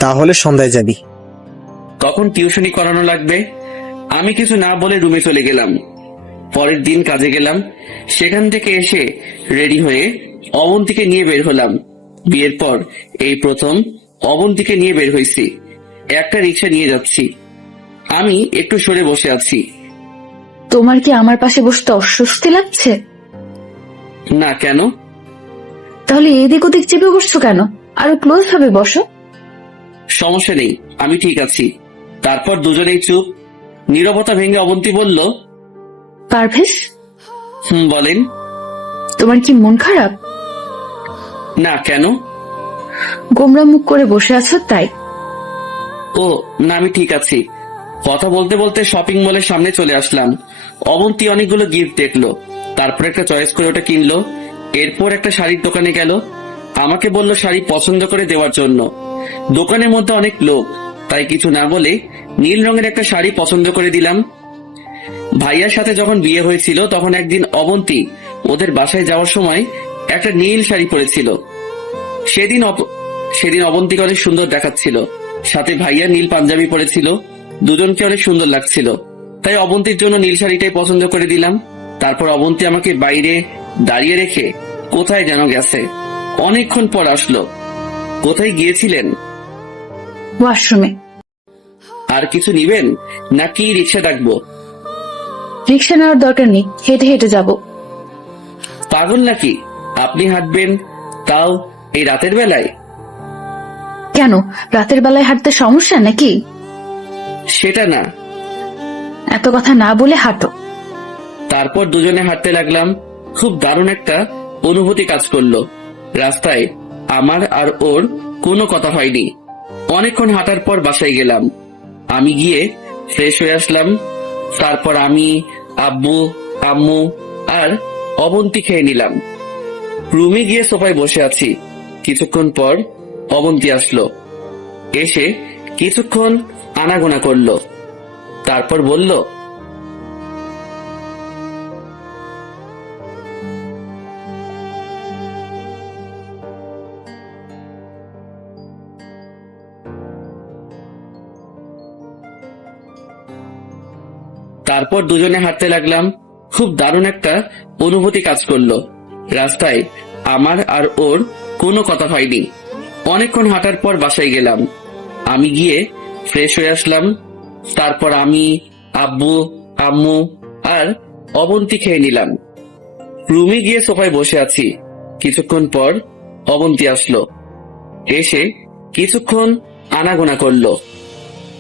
তাহলে সন্ধ্যায় যাবি। তখন টিউশনি করানো লাগবে। আমি কিছু না বলে রুমে চলে গেলাম। পরের দিন কাজে গেলাম। সেখান থেকে এসে রেডি হয়ে অবন্তীকে নিয়ে বের হলাম। বিয়ের পর এই প্রথম অবন্তীকে নিয়ে বের হয়েছি। একটা রিক্সা নিয়ে যাচ্ছি। আমি একটু সরে বসে আছি। তোমার কি আমার পাশে বসতে অস্বস্তি লাগছে? না, কেন? তাহলে এদিক ওদিক চেপে বসছো কেন? আরো ক্লোজ ভাবে বসো। সমস্যা নেই, আমি ঠিক আছি। তারপর দুজনেই চুপ। নীরবতা ভেঙে অবন্তী বলল, পারভেজ, বলেন। তোমার কি মন খারাপ? না, কেন? গোমরা মুখ করে বসে আছো তাই। ও না, আমি ঠিক আছি। কথা বলতে বলতে শপিং মলের সামনে চলে আসলাম। অবন্তী অনেকগুলো গিফট দেখলো, তারপর একটা চয়েস করে ওটা কিনলো। এরপর একটা শাড়ির দোকানে গেল। আমাকে বলল শাড়ি পছন্দ করে দেওয়ার জন্য। দোকানের মধ্যে অনেক লোক, তাই কিছু না বলে নীল রঙের একটা শাড়ি পছন্দ করে দিলাম। ভাইয়ার সাথে যখন বিয়ে হয়েছিল তখন একদিন অবন্তী ওদের বাসায় যাওয়ার সময় একটা নীল শাড়ি পরেছিল। সেদিন অবন্তীকে অনেক সুন্দর দেখাচ্ছিল। সাথে ভাইয়া নীল পাঞ্জাবি পরেছিল। দুজনকে অনেক সুন্দর লাগছিল, তাই অবন্তীর জন্য নীল শাড়িটাই পছন্দ করে দিলাম। তারপর অবন্তী আমাকে বাইরে দাঁড়িয়ে রেখে কোথায় যেন গেছে। অনেকক্ষণ পর আসলো। কোথায় গিয়েছিলেন? ওয়াশরুমে। আর কিছু নিবেন নাকি রিক্সা ডাকবো? রিক্সা নেওয়ার দরকার নেই, হেঁটে হেঁটে যাব। পাগল নাকি? আপনি হাঁটবেন, তাও এই রাতের বেলায়? কেন, রাতের বেলায় হাঁটতে সমস্যা নাকি? সেটা না। এত কথা না বলে হাঁটো। তারপর দুজনে হাঁটতে লাগলাম। খুব দারুণ একটা অনুভূতি কাজ করলো। রাস্তায় আমার আর ওর কোনো কথা হয়নি। অনেকক্ষণ হাঁটার পর বাসায় গেলাম। আমি গিয়ে ফ্রেশ হয়ে আসলাম। তারপর আমি, আব্বু, আম্মু আর অবন্তী খেয়ে নিলাম। রুমে গিয়ে সোফায় বসে আছি। কিছুক্ষণ পর অবন্তী আসলো। এসে কিছুক্ষণ আনাগোনা করলো, তারপর বলল, তারপর দুজনে হাঁটতে লাগলাম। খুব দারুণ একটা অনুভূতি কাজ করলো। রাস্তায় আমার আর ওর কোনো কথা হয়নি। অনেকক্ষণ হাঁটার পর বাসায় গেলাম। আমি গিয়ে ফ্রেশ হয়ে আসলাম। তারপর আমি, আব্বু, আম্মু আর অবন্তী খেয়ে নিলাম। রুমে গিয়ে সোফায় বসে আছি। কিছুক্ষণ পর অবন্তী আসলো। এসে কিছুক্ষণ আনাগোনা করলো,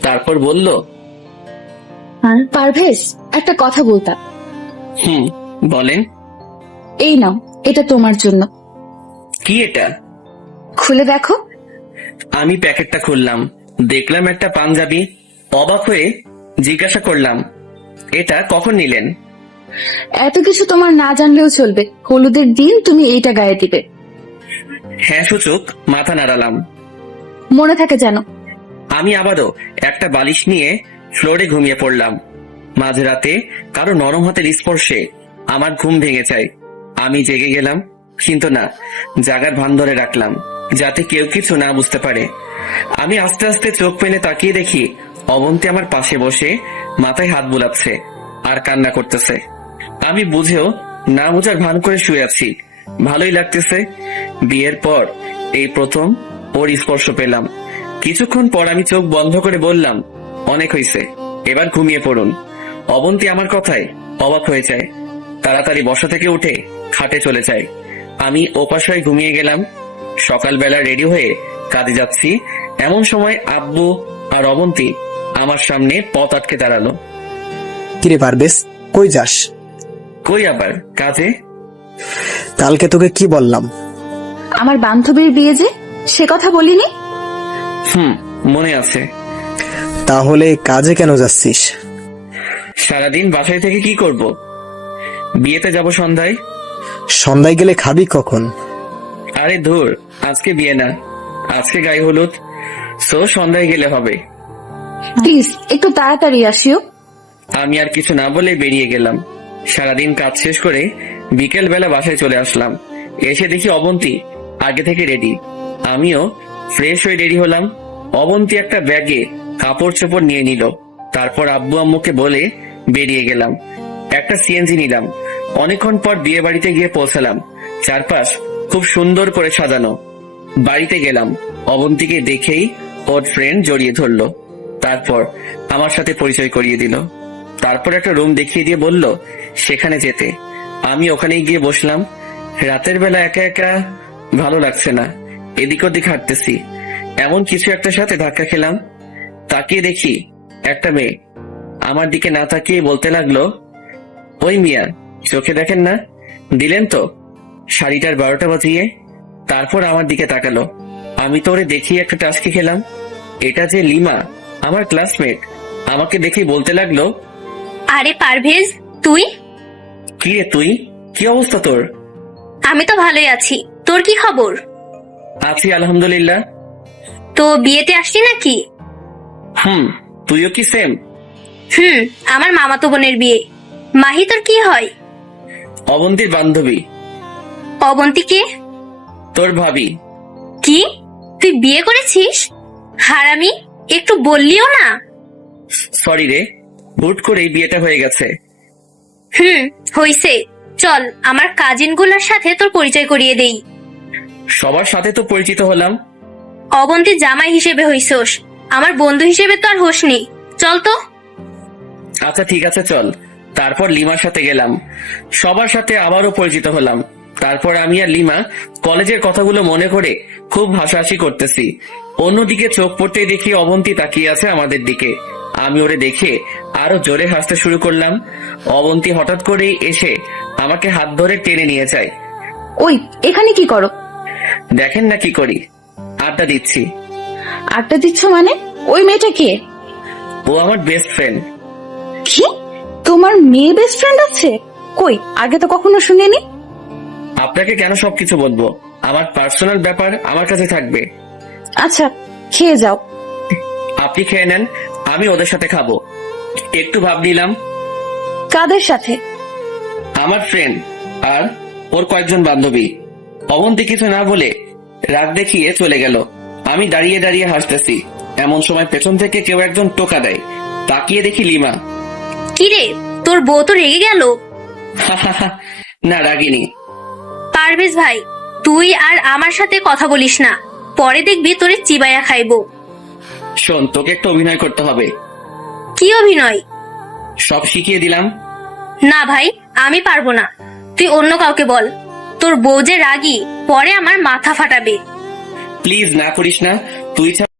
তারপর বলল, পারভেজ, একটা কথা বলতাম। বলেন। এই নাও, এটা তোমার জন্য। কি এটা? খুলে দেখো। আমি প্যাকেটটা খুললাম, দেখলাম একটা পাঞ্জাবি। অবাক হয়ে জিজ্ঞাসা করলাম, এটা কখন নিলেন? এত কিছু তোমার না জানলেও চলবে, হলুদের দিন তুমি এইটা গায়ে দিবে। হ্যাঁ সূচক মাথা নাড়ালাম। মনে থাকে যেন। আমি আবারও একটা বালিশ নিয়ে ফ্লোরে ঘুমিয়ে পড়লাম। মাঝরাতে কারো নরম হাতের স্পর্শে আমার ঘুম ভেঙে যায়। আমি জেগে গেলাম, কিন্তু না, জাগার ভান ধরে রাখলাম যাতে কেউ কিছু না বুঝতে পারে। আমি আস্তে আস্তে চোখ মেলে তাকিয়ে দেখি অবন্তী আমার পাশে বসে মাথায় হাত বুলাচ্ছে আর কান্না করতেছে। আমি বুঝেও না বুঝার ভান করে শুয়ে আছি। ভালোই লাগতেছে। বিয়ের পর এই প্রথম ওর স্পর্শ পেলাম। কিছুক্ষণ পর আমি চোখ বন্ধ করে বললাম, অনেক হয়েছে, এবার ঘুমিয়ে পড়ুন। অবন্তী আমার কথায় অবাক হয়ে যায়। তাড়াতাড়ি বসা থেকে উঠে খাটে চলে যায়। আমি ওপাশ হয়ে ঘুমিয়ে গেলাম। সকালবেলা রেডি হয়ে কাজে যাচ্ছি, এমন সময় আব্বু আর অবন্তী আমার সামনে পথ আটকে দাঁড়ালো। কিরে পারভেজ, কই যাস? কই আবার কাজে। কালকে তোকে কি বললাম? আমার বান্ধবীর বিয়ে যে, সে কথা বলিনি? মনে আছে। তাহলে কাজে কেন যাচ্ছিস? সারাদিন বাসায় থেকে কি করব? বিয়েতে যাব সন্ধ্যায়। সন্ধ্যায় গেলে খাবি কখন? আরে ধুর, আজকে বিয়ে না, আজকে গায়ে হলুদ, সো সন্ধ্যায় গেলে হবে। প্লিজ একটু তাড়াতাড়ি আসিও। আমি আর কিছু না বলে বেরিয়ে গেলাম। সারাদিন কাজ শেষ করে বিকেল বেলা বাসায় চলে আসলাম। এসে দেখি অবন্তী আগে থেকে রেডি। আমিও ফ্রেশ হয়ে রেডি হলাম। অবন্তী একটা ব্যাগে কাপড় চোপড় নিয়ে নিল। তারপর আব্বু আম্মুকে বলে বেরিয়ে গেলাম। একটা সিএনজি নিলাম। অনেকক্ষণ পর বিয়ে বাড়িতে গিয়ে পৌঁছালাম। চারপাশ খুব সুন্দর করে সাজানো। বাড়িতে গেলাম। অবন্তীকে দেখেই ওর ফ্রেন্ড জড়িয়ে ধরলো। তারপর আমার সাথে পরিচয় করিয়ে দিল। তারপর একটা রুম দেখিয়ে দিয়ে বলল সেখানে যেতে। আমি ওখানেই গিয়ে বসলাম। রাতের বেলা একা একা ভালো লাগছে না। এদিক ওদিক হাঁটতেছি, এমন কিছু একটা সাথে ধাক্কা খেলাম। তাকিয়ে দেখি একটা মেয়ে আমার দিকে না তাকিয়ে বলতে লাগলো, ওই মিয়া, চোখে দেখেন না, দিলেন তো শাড়িটার 12টা বাজিয়ে। তারপর আমার দিকে তাকালো। আমি তো ওরে দেখিয়ে একটা টাস্কি খেলাম। এটা যে লিমা, আমার ক্লাসমেট। আমাকে দেখে বলতে লাগলো, আরে পারভেজ, তুই? কি রে তুই, কি অবস্থা তোর? আমি তো ভালোই আছি, তোর কি খবর? আছি আলহামদুলিল্লাহ। তো বিয়েতে আসলি নাকি? তুইও কি সেম? আমার মামাতো বোনের বিয়ে। মাহি তোর কি হয়? অবন্তীর বান্ধবী। অবন্তী কে? তোর ভাবি। কি, তুই বিয়ে করেছিস? হারামি, একটু বললিও না। সরি রে, হুট করেই বিয়েটা হয়ে গেছে। হইছে। চল আমার কাজিন গুলোর সাথে তোর পরিচয় করিয়ে দেই। সবার সাথে তো পরিচিত হলাম। অবন্তীর জামাই হিসেবে হইছোস, আমার বন্ধু হিসেবে তো আর হোসনি। চল তো। আচ্ছা ঠিক আছে চল। তারপর লিমার সাথে গেলাম। সবার সাথে আবারও পরিচিত হলাম। তারপর আমি আর লিমা কলেজের কথাগুলো মনে করে খুব হাসাহাসি করতেছি। অন্যদিকে চোখ পড়তেই দেখি অবন্তী তাকিয়ে আছে আমাদের দিকে। আমি ওরে দেখে আরো জোরে হাসতে শুরু করলাম। অবন্তী হঠাৎ করেই এসে আমাকে হাত ধরে টেনে নিয়ে যায়। ওই, এখানে কি করো? দেখেন না কি করি, আড্ডা দিচ্ছি। আড্ডা দিচ্ছ মানে? ওই মেয়েটা কে? ও আমার বেস্ট ফ্রেন্ড। কি, তোমার মেয়ে বেস্ট ফ্রেন্ড আছে? কই, আগে তো কখনো শুনিনি। আপনাকে কেন সবকিছু বলবো? আমার পার্সোনাল ব্যাপার আমার কাছে থাকবে। আচ্ছা, খেয়ে যাও। আপনি খেয়ে নেন, আমি ওদের সাথে খাবো। একটু ভাব নিলাম। কাদের সাথে? আমার ফ্রেন্ড আর ওর কয়েকজন বান্ধবী। অবন্তী কিছু না বলে রাগ দেখিয়ে চলে গেল। আমি দাঁড়িয়ে দাঁড়িয়ে হাসতেছি। এমন সময় পেছন থেকে কেউ একজন টোকা দেয়। তাকিয়ে দেখি লিমা। কি রে, তোর বউ তো রেগে গেল। না, রাগিনি। পারভেজ ভাই, তুই আর আমার সাথে কথা বলিস না, পরে দেখবি তোরে চিবাইয়া খাইবো। শোন, তোকে একটা অভিনয় করতে হবে। কি অভিনয়? সব শিখিয়ে দিলাম। না ভাই, আমি পারবো না, তুই অন্য কাউকে বল। তোর বউ যে রাগী, পরে আমার মাথা ফাটাবে। প্লিজ না করিস না, তুই ছাড়া